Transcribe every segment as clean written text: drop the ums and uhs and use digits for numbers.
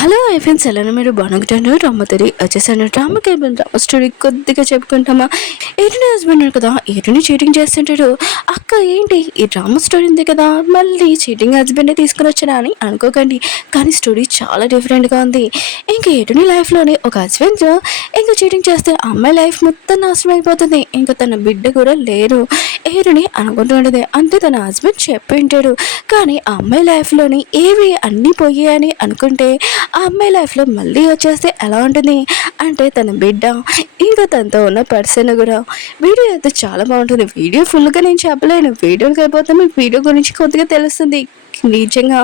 Hello friends, ఎలా మీరు బాగుంటాను? రమ్మతరి వచ్చేసాను. డ్రామాకి డ్రామా స్టోరీ కొద్దిగా చెప్పుకుంటామా. ఏటుని హస్బెండ్ కదా, ఏటుని చీటింగ్ చేస్తుంటాడు. అక్క ఏంటి ఈ డ్రామా స్టోరీ ఉంది కదా, మళ్ళీ చీటింగ్ హస్బెండే తీసుకుని వచ్చానా అని అనుకోకండి. కానీ స్టోరీ చాలా డిఫరెంట్గా ఉంది. ఇంకా ఏటుని లైఫ్లోనే ఒక హస్బెండ్ ఇంకా చీటింగ్ చేస్తే అమ్మాయి లైఫ్ మొత్తం నాశనం అయిపోతుంది. ఇంకా తన బిడ్డ కూడా లేరు ఏరుని అనుకుంటుండేది. అంతే తన హస్బెండ్ చెప్పి ఉంటాడు. కానీ ఆ అమ్మాయి లైఫ్లోని ఏవి అన్నీ పోయాయని అనుకుంటే ఆ అమ్మాయి లైఫ్లో మళ్ళీ వచ్చేస్తే ఎలా ఉంటుంది అంటే తన బిడ్డ ఇంకా తనతో ఉన్న పర్సన్ కూడా. వీడియో అయితే చాలా బాగుంటుంది. వీడియో ఫుల్గా నేను చెప్పలేను, వీడియోకి అయిపోతే మీకు వీడియో గురించి కొద్దిగా తెలుస్తుంది నిజంగా.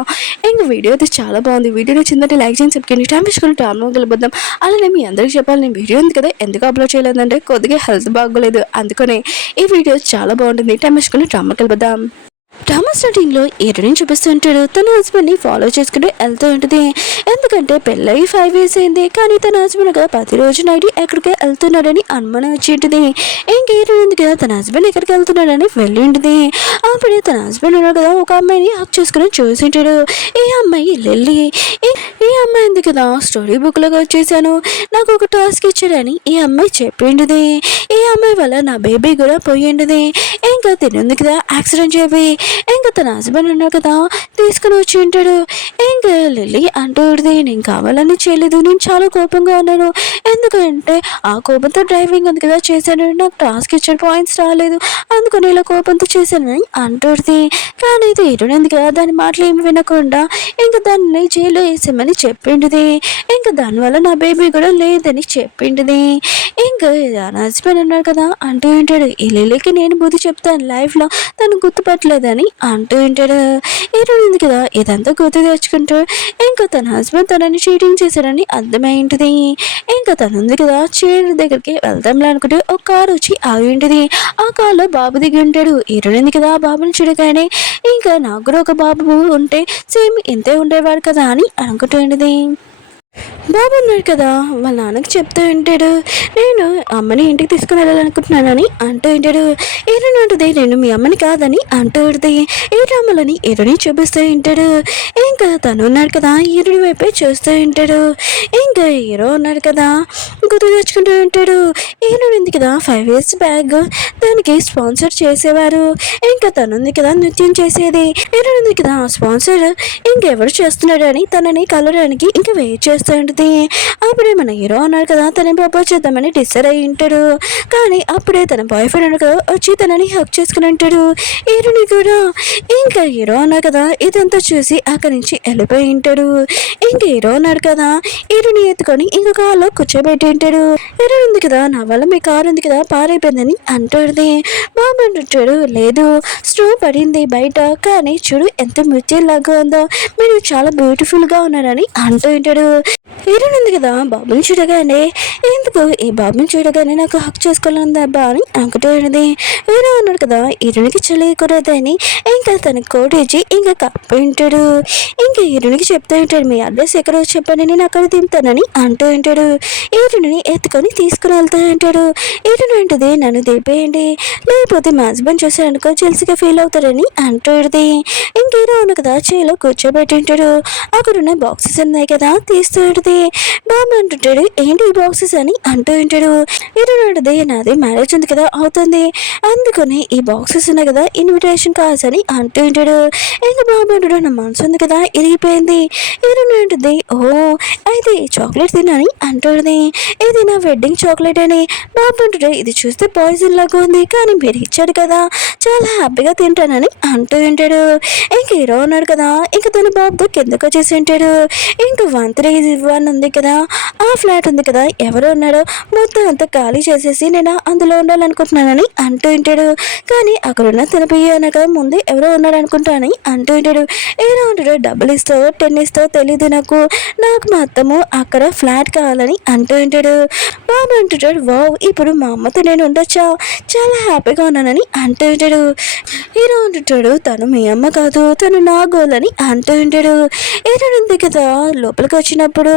ఇంకా వీడియో అయితే చాలా బాగుంది. వీడియో నచ్చిందంటే లైక్ చేసి చెప్పుకోండి. టైం వేసుకొని టామ్లో గెలిపోద్దాం. అలానే మీ అందరికీ చెప్పాలి, నేను వీడియో ఉంది కదా ఎందుకు అప్లోడ్ చేయలేదంటే కొద్దిగా హెల్త్ బాగోలేదు, అందుకనే ఈ వీడియో చాలా బాగుంటుంది. టైం వేసుకొని టామ్లోకి వెళ్ళిపోద్దాం. డ్రామా స్టార్టింగ్లో ఏరుని చూపిస్తుంటాడు. తన హస్బెండ్ని ఫాలో చేసుకుంటూ వెళ్తూ ఉంటుంది. ఎందుకంటే పెళ్ళయి 5 years అయింది, కానీ తన హస్బెండ్ కదా ప్రతిరోజు నైట్ ఎక్కడికి వెళ్తున్నాడని అనుమానం వచ్చి ఉంటుంది. ఇంకేరు ఉంది కదా తన హస్బెండ్ ఎక్కడికి వెళ్తున్నాడని వెళ్ళి ఉంటుంది. అప్పుడే తన హస్బెండ్ ఉన్నాడు కదా ఒక అమ్మాయిని హక్ చేసుకుని చూసింటాడు. ఈ అమ్మాయి లెల్లి. ఈ అమ్మాయి ఉంది కదా స్టోరీ బుక్లో వచ్చేసాను, నాకు ఒక టాస్క్ ఇచ్చాడని ఈ అమ్మాయి చెప్పిండిది. ఈ అమ్మాయి వల్ల నా బేబీ కూడా పోయిండిది. ఇంకా తినుంది కదా యాక్సిడెంట్ చేయి, ఇంకా తన హస్బెండ్ ఉన్నాడు కదా తీసుకుని వచ్చి ఉంటాడు. ఇంకా లిల్లీ అంటుంది, నేను కావాలని చేయలేదు, నేను చాలా కోపంగా ఉన్నాను, ఎందుకంటే ఆ కోపంతో డ్రైవింగ్ ఉంది కదా చేశాను, నాకు టాస్క్ ఇచ్చిన పాయింట్స్ రాలేదు, అందుకని ఇలా కోపంతో చేశానని అంటుంది. కానీ ఇది ఎటువంటి కదా దాని మాటలు ఏమి వినకుండా ఇంకా దాన్ని జైలు వేసామని చెప్పిండిది. ఇంకా దానివల్ల నా బేబీ కూడా లేదని చెప్పిండిది. ఇంకా నా హస్బెండ్ ఉన్నాడు కదా అంటూ ఉంటాడు, ఈ లిల్లీకి నేను బుద్ధి చెప్తాను, లైఫ్లో తను గుర్తుపట్టలేదని అంటూ ఉంటాడు. ఏరుంది కదా ఇదంతా గుర్తు తెచ్చుకుంటూ ఇంకా తన హస్బెండ్ తనని చీటింగ్ చేశాడని అర్థమైంటుంది. ఇంకా తను ఉంది కదా చీర దగ్గరికి వెళ్దాంలే అనుకుంటే ఒక కారు వచ్చి ఆగి ఉంటుంది. ఆ కారులో బాబు దిగి ఉంటాడు. ఏరుంది కదా బాబుని చూడగానే ఇంకా నాకు కూడా ఒక బాబు ఉంటే సేమ్ ఇంతే ఉండేవాడు కదా అని అనుకుంటూ ఉంటుంది. బాబు ఉన్నాడు కదా వాళ్ళ నాన్నకి చెప్తూ ఉంటాడు, నేను అమ్మని ఇంటికి తీసుకుని వెళ్ళాలనుకుంటున్నానని అంటూ ఉంటాడు. ఏరుని ఉంటుంది, నేను మీ అమ్మని కాదని అంటూ ఉంటుంది. ఏరమ్మలని ఏరుని చూపిస్తూ ఉంటాడు. ఇంకా తను ఉన్నాడు కదా ఏరుని వైపే చూస్తూ ఉంటాడు. ఇంకా హీరో ఉన్నాడు కదా గుర్తు తెచ్చుకుంటూ ఉంటాడు. ఏరుని ఉంది కదా 5 years బ్యాగ్ దానికి స్పాన్సర్ చేసేవారు. ఇంకా తనుంది కదా నృత్యం చేసేది. ఏరుని ఉంది కదా స్పాన్సర్ ఇంకెవరు చేస్తున్నాడు అని తనని కలవడానికి ఇంకా వెయిట్ చేస్తూ ఉంటుంది. అప్పుడే మన హీరో అన్నాడు కదా తనని ప్రపోజ్ చేద్దామని డిసైడ్ అయి ఉంటాడు. కానీ అప్పుడే తన బాయ్ ఫ్రెండ్ అన్నాడు కదా వచ్చి తనని హక్ చేసుకుని ఉంటాడు. హీరోని కూడా ఇంకా హీరో అన్నాడు కదా ఇదంతా చూసి అక్కడి నుంచి వెళ్ళిపోయి ఉంటాడు. ఇంకా హీరో అన్నాడు కదా హీరోని ఎత్తుకొని ఇంక కార్లో కూర్చోబెట్టి ఉంటాడు. హీరో ఉంది కదా నా వల్ల మీ కారు ఉంది కదా పారైపోయిందని అంటుంది. బాబు అంటుంటాడు, లేదు స్నో పడింది బయట, కానీ చూడు ఎంత ముత్యంలాగా ఉందో, మీరు చాలా బ్యూటిఫుల్గా ఉన్నారని అంటూ ఉంటాడు. హీరోయిన్ ఉంది కదా బాబుని చూడగానే ఎందుకు ఈ బాబుని చూడగానే నాకు హక్ చేసుకోవాలని అబ్బా అని అనుకుంటుంది. హీరో ఉన్నాడు కదా హీరోనికి చలియకూడదని ఇంకా తన కోట్ ఇచ్చి ఇంకా కప్పు ఉంటాడు. ఇంకా హీరోనికి చెప్తూ ఉంటాడు, మీ అడ్రస్ ఎక్కడో చెప్పండి నేను అక్కడ దింపుతానని అంటూ ఉంటాడు. హీరోని ఎత్తుకొని తీసుకుని వెళ్తూ ఉంటాడు. హీరోని అంటుంది, నన్ను దింపేయండి లేకపోతే మా హస్బెండ్ చూసారనుకో జెల్సీగా ఫీల్ అవుతారని అంటుంది. ఇంక హీరో ఉన్న కదా చేలో కూర్చోబెట్టి ఉంటాడు. అక్కడున్న బాక్సెస్ ఉన్నాయి కదా తీస్తూ ఉంటుంది. బాబు అంటుంటాడు, ఏంటి ఈ బాక్సెస్ అని అంటూ ఉంటాడు. హీరోది నాది మ్యారేజ్ ఉంది కదా అవుతుంది, అందుకని ఈ బాక్సెస్ ఉన్నాయి కదా ఇన్విటేషన్ కార్డ్స్ అని అంటూ ఉంటాడు. ఇంకా బాబు అంటాడు, నా మనసు ఉంది కదా ఇరిగిపోయింది. హీరోని అంటుంది, ఓ అయితే ఈ చాక్లెట్ తినని అంటుంది. ఇది నా వెడ్డింగ్ చాక్లెట్ అని. బాబు అంటాడు, ఇది చూస్తే పాయిజన్ లాగా ఉంది, కానీ మీరు ఇచ్చాడు కదా చాలా హ్యాపీగా తింటానని అంటూ ఉంటాడు. ఇంక హీరో ఉన్నాడు కదా ఇంకా తన బాబుతో కిందకు వచ్చేసి ఉంటాడు. ఇంకా 131 ఉంది కదా ఆ ఫ్లాట్ ఉంది కదా ఎవరు ఉన్నాడో మొత్తం అంతా ఖాళీ చేసేసి నేను అందులో ఉండాలనుకుంటున్నానని అంటూ ఉంటాడు. కానీ అక్కడున్న తినపోయి అనక ముందే ఎవరో ఉన్నాడు అనుకుంటానని అంటూ ఉంటాడు. ఏదో ఉంటాడు, డబ్బులు ఇస్తావు 10 ఇస్తావు తెలీదు నాకు, నాకు మొత్తము అక్కడ ఫ్లాట్ కావాలని అంటూ ఉంటాడు. బాబు అంటుంటాడు, వావ్ ఇప్పుడు మా అమ్మతో నేను ఉండొచ్చా, చాలా హ్యాపీగా ఉన్నానని అంటూ ఉంటాడు. హీరో అంటుంటాడు, తను మీ అమ్మ కాదు తను నా గోల్ అని అంటూ ఉంటాడు. హీరో ఉంది కదా లోపలికి వచ్చినప్పుడు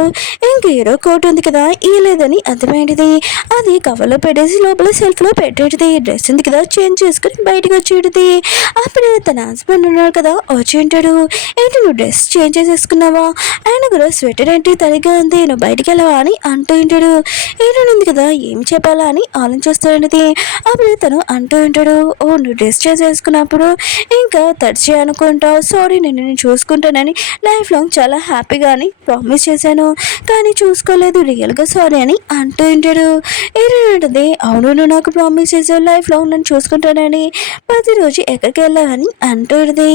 ఇంక హీరో కోట్ ఉంది కదా ఇయ్యలేదని అర్థమైంది. అది కవర్లో పెట్టేసి లోపల సెల్ఫ్లో పెట్టేటిది. డ్రెస్ ఉంది కదా చేంజ్ చేసుకుని బయటకు వచ్చేటిది. అప్పుడే తన హస్బెండ్ ఉన్నాడు కదా వచ్చి ఉంటాడు. ఏంటి నువ్వు డ్రెస్ చేంజ్ చేసేసుకున్నావా? ఆయన కూడా స్వెటర్ ఏంటి తడిగా ఉంది, నువ్వు బయటికి వెళ్ళవా అని అంటూ ఉంటాడు. హీరోయిన్ ఉంది కదా ఏం చెప్పాలా అని ఆలోచిస్తాడు. అప్పుడు తను అంటూ ఉంటాడు, ఓ నువ్వు డ్రెస్ చేంజ్ చేసుకున్నప్పుడు ఇంకా తడిచి అనుకుంటావు, సారీ నేను చూసుకుంటానని లైఫ్ లాంగ్ చాలా హ్యాపీగా అని ప్రామిస్ చేశాను, కానీ చూసుకోలేదు రియల్గా సారీ అని అంటూ ఉంటాడు. హీరోయిన్ ఉంటుంది, అవును నువ్వు నాకు ప్రామిస్ చేసావు లైఫ్ లాంగ్ నన్ను చూసుకుంటానని, ప్రతిరోజు ఎక్కడికి వెళ్ళావని అంటుంది.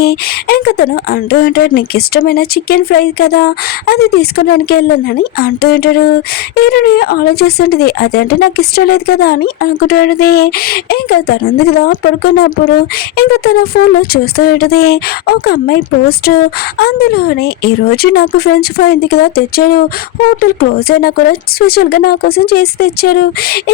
ఇంకా తను అంటూ ఉంటాడు, నీకు ఇష్టమైన చికెన్ ఫ్రై కదా అది తీసుకోవడానికి వెళ్ళానని అంటూ ఉంటాడు. హీరోని ఆలోచిస్తుంటుంది, అదంటే నాకు ఇష్టం లేదు కదా అని అనుకుంటుంది. ఇంకా తను ఉంది కదా పడుకున్నప్పుడు ఇంకా తన ఫోన్లో చూస్తూ ఉంటుంది ఒక అమ్మాయి పోస్ట్. అందులోనే ఈరోజు నాకు ఫ్రెంచ్ ఫ్రై ఉంది కదా తెచ్చాడు, హోటల్ క్లోజ్ అయినా కూడా స్పెషల్గా నా కోసం చేసి తెచ్చాడు.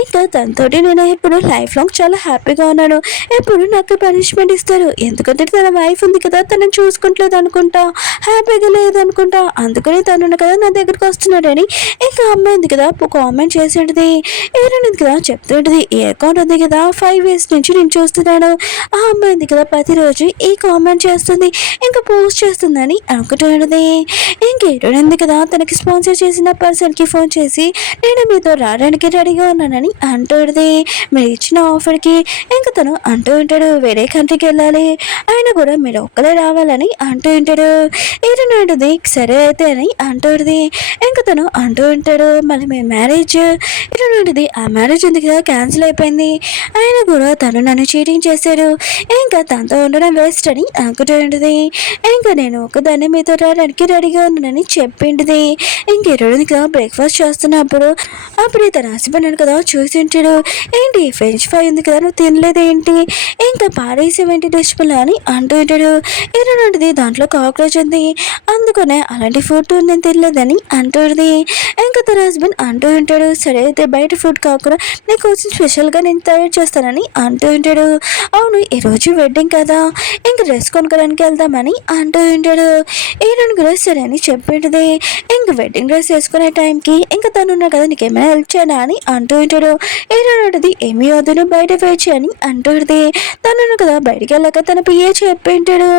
ఇంకా తనతోటి నేను ఇప్పుడు లైఫ్ లాంగ్ చాలా హ్యాపీగా ఉన్నాను, ఎప్పుడు నాకు పనిష్మెంట్ ఇస్తారు ఎందుకంటే తన వైఫ్ ఉంది కదా తనని చూసుకుంటలేదు అనుకుంటా, హ్యాపీగా లేదనుకుంటా, అందుకని తను కదా నా దగ్గరికి వస్తున్నాడని ఇంకా అమ్మాయి ఉంది కదా కామెంట్ చేసేది. ఏరుంది కదా చెప్తుంటది, ఈ అకౌంట్ ఉంది కదా 5 years నుంచి నేను చూస్తున్నాను, ఆ అమ్మాయి ఉంది కదా ప్రతిరోజు ఈ కామెంట్ చేస్తుంది ఇంకా పోస్ట్ చేస్తుందని అనుకుంటున్నది. ఇంకేరుంది కదా తనకి స్పాన్సర్ చేసిన పర్సన్కి ఫోన్ చేసి నేను మీతో రావడానికి రెడీగా ఉన్నానని అంటుంది. మీరు ఇచ్చిన ఆఫర్కి ఇంకా తను అంటూ ఉంటాడు వేరే కంట్రీకి వెళ్ళాలి అయినా కూడా మీరు ఒక్కలే రావాలని అంటూ ఉంటాడు. ఏరుంటుంది సరే అయితే అని అంటుంది. ఇంకా తను అంటూ ఉంటాడు మళ్ళీ మీ మ్యారేజ్ ఏరుంటుంది, ఆ మ్యారేజ్ ఉంది కదా క్యాన్సిల్ అయిపోయింది, అయినా కూడా తను నన్ను చీటింగ్ చేశాడు, ఇంకా తనతో ఉండడం వేస్ట్ అని అనుకుంటుంది. ఇంకా నేను ఒకదాన్ని మీతో రావడానికి రెడీగా ఉన్నానని చెప్పింది. ఇంకెరుడు కదా బ్రేక్ఫాస్ట్ చేస్తున్నప్పుడు అప్పుడు తన హస్బెండ్ కదా చూసి ఉంటాడు, ఏంటి ఫ్రెంచ్ ఫ్రై ఉంది కదా నువ్వు తినలేదేంటి, ఇంకా పాడేసేవేంటి డస్ట్బిన్ అని అంటూ ఉంటాడు. ఏరుంటుంది దాంట్లో కాక్రోచ్ ఉంది అందుకనే అలాంటి ఫుడ్ నేను తినలేదని అంటుంది. ఇంకా తన హస్బెండ్ అంటూ ఉంటాడు సరే అయితే బయట ఫుడ్ కాకుండా నీకోసం స్పెషల్గా నేను తయారు చేస్తానని అంటూ ఉంటాడు. అవును ఈరోజు వెడ్డింగ్ కదా ఇంక డ్రెస్ కొనుక్కోడానికి వెళ్దామని అంటూ ఉంటాడు. ఈరోజు కూడా సరే అని చెప్పింటుంది. ఇంక వెడ్డింగ్ డ్రెస్ వేసుకునే టైంకి ఇంకా తను ఉన్నా కదా నీకేమైనా హెల్ప్ చేయనా అని అంటూ ఉంటాడు. ఈరోజు ఉంటుంది ఏమీ వద్దు బయట వెయిట్ చేయని అంటుంది. తను కదా బయటికి వెళ్ళాక తన పిఏ చెప్పింటాడు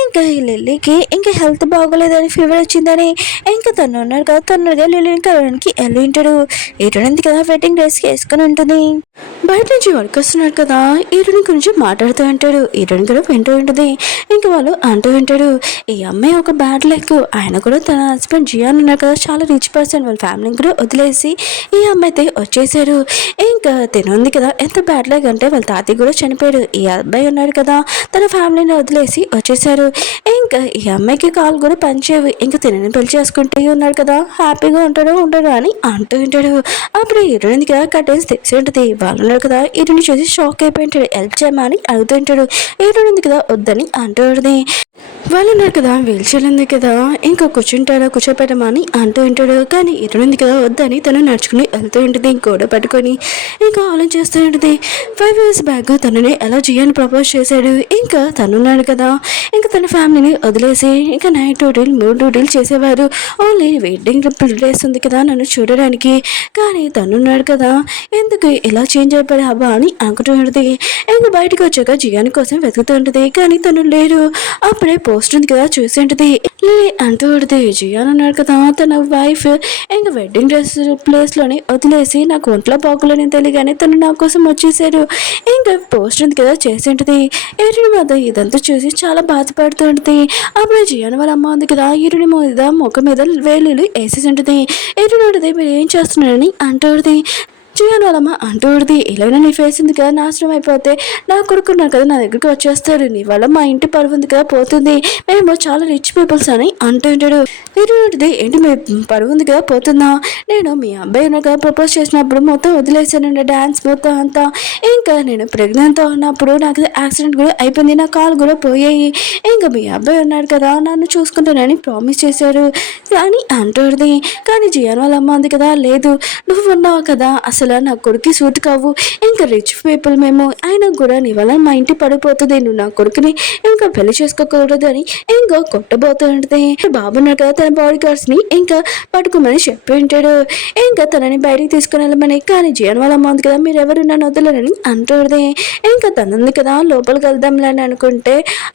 ఇంకా ఈ లిల్లీకి ఇంకా హెల్త్ బాగోలేదని ఫీవర్ వచ్చిందని ఇంకా తను ఉన్నాడు కదా తొందరగా లిల్లీని కలవడానికి వెళ్ళి ఉంటాడు. ఈరోజు కదా వెడ్డింగ్ డ్రెస్ వేసుకొని ఉంటుంది. బయట నుంచి వర్క్ వస్తున్నాడు కదా ఈరుని గురించి మాట్లాడుతూ ఉంటాడు. ఈరుని కూడా వింటూ ఉంటుంది. ఇంకా వాళ్ళు అంటూ ఉంటాడు ఈ అమ్మాయి ఒక బ్యాడ్ లెక్, ఆయన కూడా తన హస్బెండ్ జియాన్ ఉన్నారు కదా చాలా రిచ్ పర్సన్, వాళ్ళ ఫ్యామిలీని కూడా వదిలేసి ఈ అమ్మాయి అయితే వచ్చేసారు. ఇంకా తినుంది కదా ఎంత బ్యాడ్ లెక్ అంటే వాళ్ళ తాతయ్య కూడా చనిపోయాడు, ఈ అబ్బాయి ఉన్నాడు కదా తన ఫ్యామిలీని వదిలేసి వచ్చేసారు. ఇంకా ఈ అమ్మాయికి కాలు కూడా పనిచేవి, ఇంకా తినని పెళ్లి చేసుకుంటూ ఉన్నాడు కదా హ్యాపీగా ఉంటాడు అని అంటూ ఉంటాడు. అప్పుడు ఈరుని కదా కట్టేసి తెచ్చి ఉంటుంది. వాళ్ళు ఉన్నారు కదా ఈరుని చూసి షాక్ అయిపోయింటాడు, హెల్ప్ చేయమని అడుగుతుంటాడు. ఈరుని ఉంది కదా వద్దని అంటుంది. వాళ్ళు ఉన్నారు కదా వీల్ చైర్ ఉంది కదా ఇంకా కూర్చోపెట్టమని అంటూ ఉంటాడు. కానీ ఈరుని కదా వద్దని తను నడుచుకుని వెళ్తూ ఉంటుంది గోడ పట్టుకొని. ఇంకా ఆలోచిస్తూ ఉంటుంది 5 years బ్యాక్ తనని ఎలా జియాని ప్రపోజ్ చేశాడు, ఇంకా తనున్నాడు కదా ఇంకా తన ఫ్యామిలీని వదిలేసి ఇంకా నైట్ డ్యూటీలు 3 డ్యూటీలు చేసేవారు, ఓన్లీ వెడ్డింగ్ ప్లేస్ ఉంది కదా నన్ను చూడడానికి, కానీ తనున్నాడు కదా ఎందుకు ఇలా చేంజ్ అయిపోయాడు అబ్బా అని అనుకుంటుంది. ఇంకా బయటకు వచ్చాక జియాని కోసం వెతుకుతూ ఉంటుంది కానీ తను లేరు. అప్పుడే పోస్ట్ ఉంది కదా చూసి ఉంటుంది అంటూ ఉంటుంది జియాన్ ఉన్నాడు కదా తన వైఫ్ ఇంకా వెడ్డింగ్ డ్రెస్ ప్లేస్లోనే వదిలేసి నాకు ఒంట్లో బాగులేని తెలియగానే తను నా కోసం వచ్చేసారు. ఇంకా పోస్ట్ ఉంది కదా చేసి ఉంటుంది. ఈరుని మీద ఇదంతా చూసి చాలా బాధపడుతూ ఉంటుంది. అప్పుడు జియాన్ వాళ్ళ అమ్మ ఉంది కదా ఈరుని మీద ముఖం మీద వేలు వేసేసి ఉంటుంది. ఈరుని ఉంటుంది మీరు ఏం చేస్తున్నారని అంటుంది. జియాన్ వాళ్ళమ్మ అంటూడిది ఇలా నీ ఫేస్ ఉంది కదా నాశనం అయిపోతే నా కొడుకున్నారు కదా నా దగ్గరికి వచ్చేస్తారు, నీ వల్ల మా ఇంటి పరువు ఉంది కదా పోతుంది, మేము చాలా రిచ్ పీపుల్స్ అని అంటుంటాడు. ఇది ఏంటి మీ పరువు ఉంది కదా పోతుందా, నేను మీ అబ్బాయి ఉన్నారు కదా ప్రపోజ్ చేసినప్పుడు మొత్తం వదిలేసానండి డ్యాన్స్ మొత్తం అంతా, ఇంకా నేను ప్రెగ్నెంట్తో ఉన్నప్పుడు నాకు యాక్సిడెంట్ కూడా అయిపోయింది, నా కాలు కూడా పోయాయి, ఇంకా మీ అబ్బాయి ఉన్నాడు కదా నన్ను చూసుకుంటానని ప్రామిస్ చేశారు అని అంటుంది. కానీ జియాన్ వాళ్ళ అమ్మ ఉంది కదా లేదు నువ్వు ఉన్నావు కదా అసలు అసలు నా కొడుకు సూట్ కావు, ఇంకా రిచ్ పీపుల్ మేము, అయినా కూడా నీ వల్ల మా ఇంటి పడిపోతుంది, నువ్వు నా కొడుకుని ఇంకా పెళ్లి చేసుకోకూడదు అని ఇంకా కొట్టబోతుంటది. బాబున్నాడు కదా తన బాడీ గార్డ్స్ ని ఇంకా పట్టుకోమని చెప్పి ఉంటాడు. ఇంకా తనని బయటికి తీసుకుని వెళ్ళమని, కానీ జీవన్ వాళ్ళ అమ్మ ఉంది కదా మీరు ఎవరు నన్ను వదలరని అంటుంది. ఇంకా తనుంది కదా లోపలికి వెళ్దాంలే అని అనుకుంటే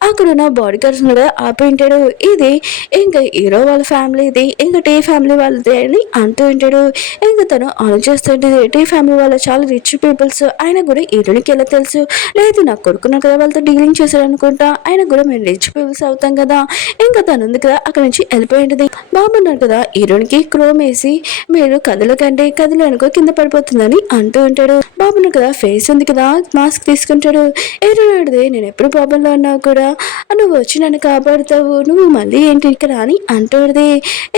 అక్కడ ఉన్న బాడీ గార్డ్స్ కూడా ఆపి ఉంటాడు. ఇది ఇంకా హీరో వాళ్ళ ఫ్యామిలీది, ఇంకా టీ ఫ్యామిలీ వాళ్ళది అని అంటూ ఉంటాడు. ఇంకా తను ఆలోచిస్తుంటది, టీ ఫ్యామిలీ వాళ్ళు చాలా రిచ్ పీపుల్స్, ఆయన కూడా హీరోనికి ఎలా తెలుసు, లేదు నాకు కొడుకున్నారు కదా వాళ్ళతో డీలింగ్ చేశారు అనుకుంటా, ఆయన కూడా మేము రిచ్ పీపుల్స్ అవుతాం కదా. ఇంకా తను ఉంది కదా అక్కడ నుంచి వెళ్ళిపోయింటది. బాగున్నారు కదా హీరోనికి క్రోమ్ వేసి మీరు కదలకండి, కదలు అనుకో కింద పడిపోతుందని అంటూ ఉంటాడు. బాబున్నారు కదా ఫేస్ ఉంది కదా మాస్క్ తీసుకుంటాడు. హీరో అడిదే నేను ఎప్పుడు ప్రాబ్లంలో ఉన్నావు కూడా నువ్వు వచ్చి నన్ను కాపాడుతావు, నువ్వు మళ్ళీ ఏంటి ఇక్కడ అని అంటాడుది.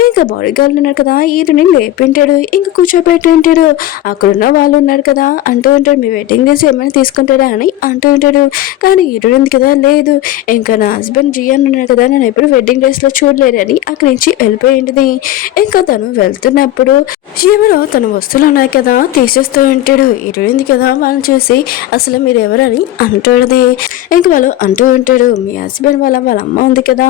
ఇంకా బాడీ గార్డ్ ఉన్నారు కదా హీరోని లేపింటాడు, ఇంకా కూర్చోబెట్టి ఉంటాడు. అక్కడున్న వాళ్ళు ఉన్నారు కదా అంటూ ఉంటాడు మీ వెడ్డింగ్ డేస్ ఏమైనా తీసుకుంటారా అని అంటూ ఉంటాడు. కానీ హీరో ఉంది కదా లేదు, ఇంకా నా హస్బెండ్ జియాన్ ఉన్నాడు కదా నేను ఎప్పుడు వెడ్డింగ్ డేస్ లో చూడలేరని అక్కడి నుంచి వెళ్ళిపోయింది. ఇంకా తను వెళ్తున్నప్పుడు జీవనో తన వస్తువులు ఉన్నాయి కదా తీసేస్తూ ఉంటాడు. హీరో ఉంది కదా వాళ్ళని చూసి అసలు మీరు ఎవరని అంటాడుది. ఇంక వాళ్ళు అంటూ ఉంటాడు మీ హస్బెండ్ వాళ్ళ అమ్మ ఉంది కదా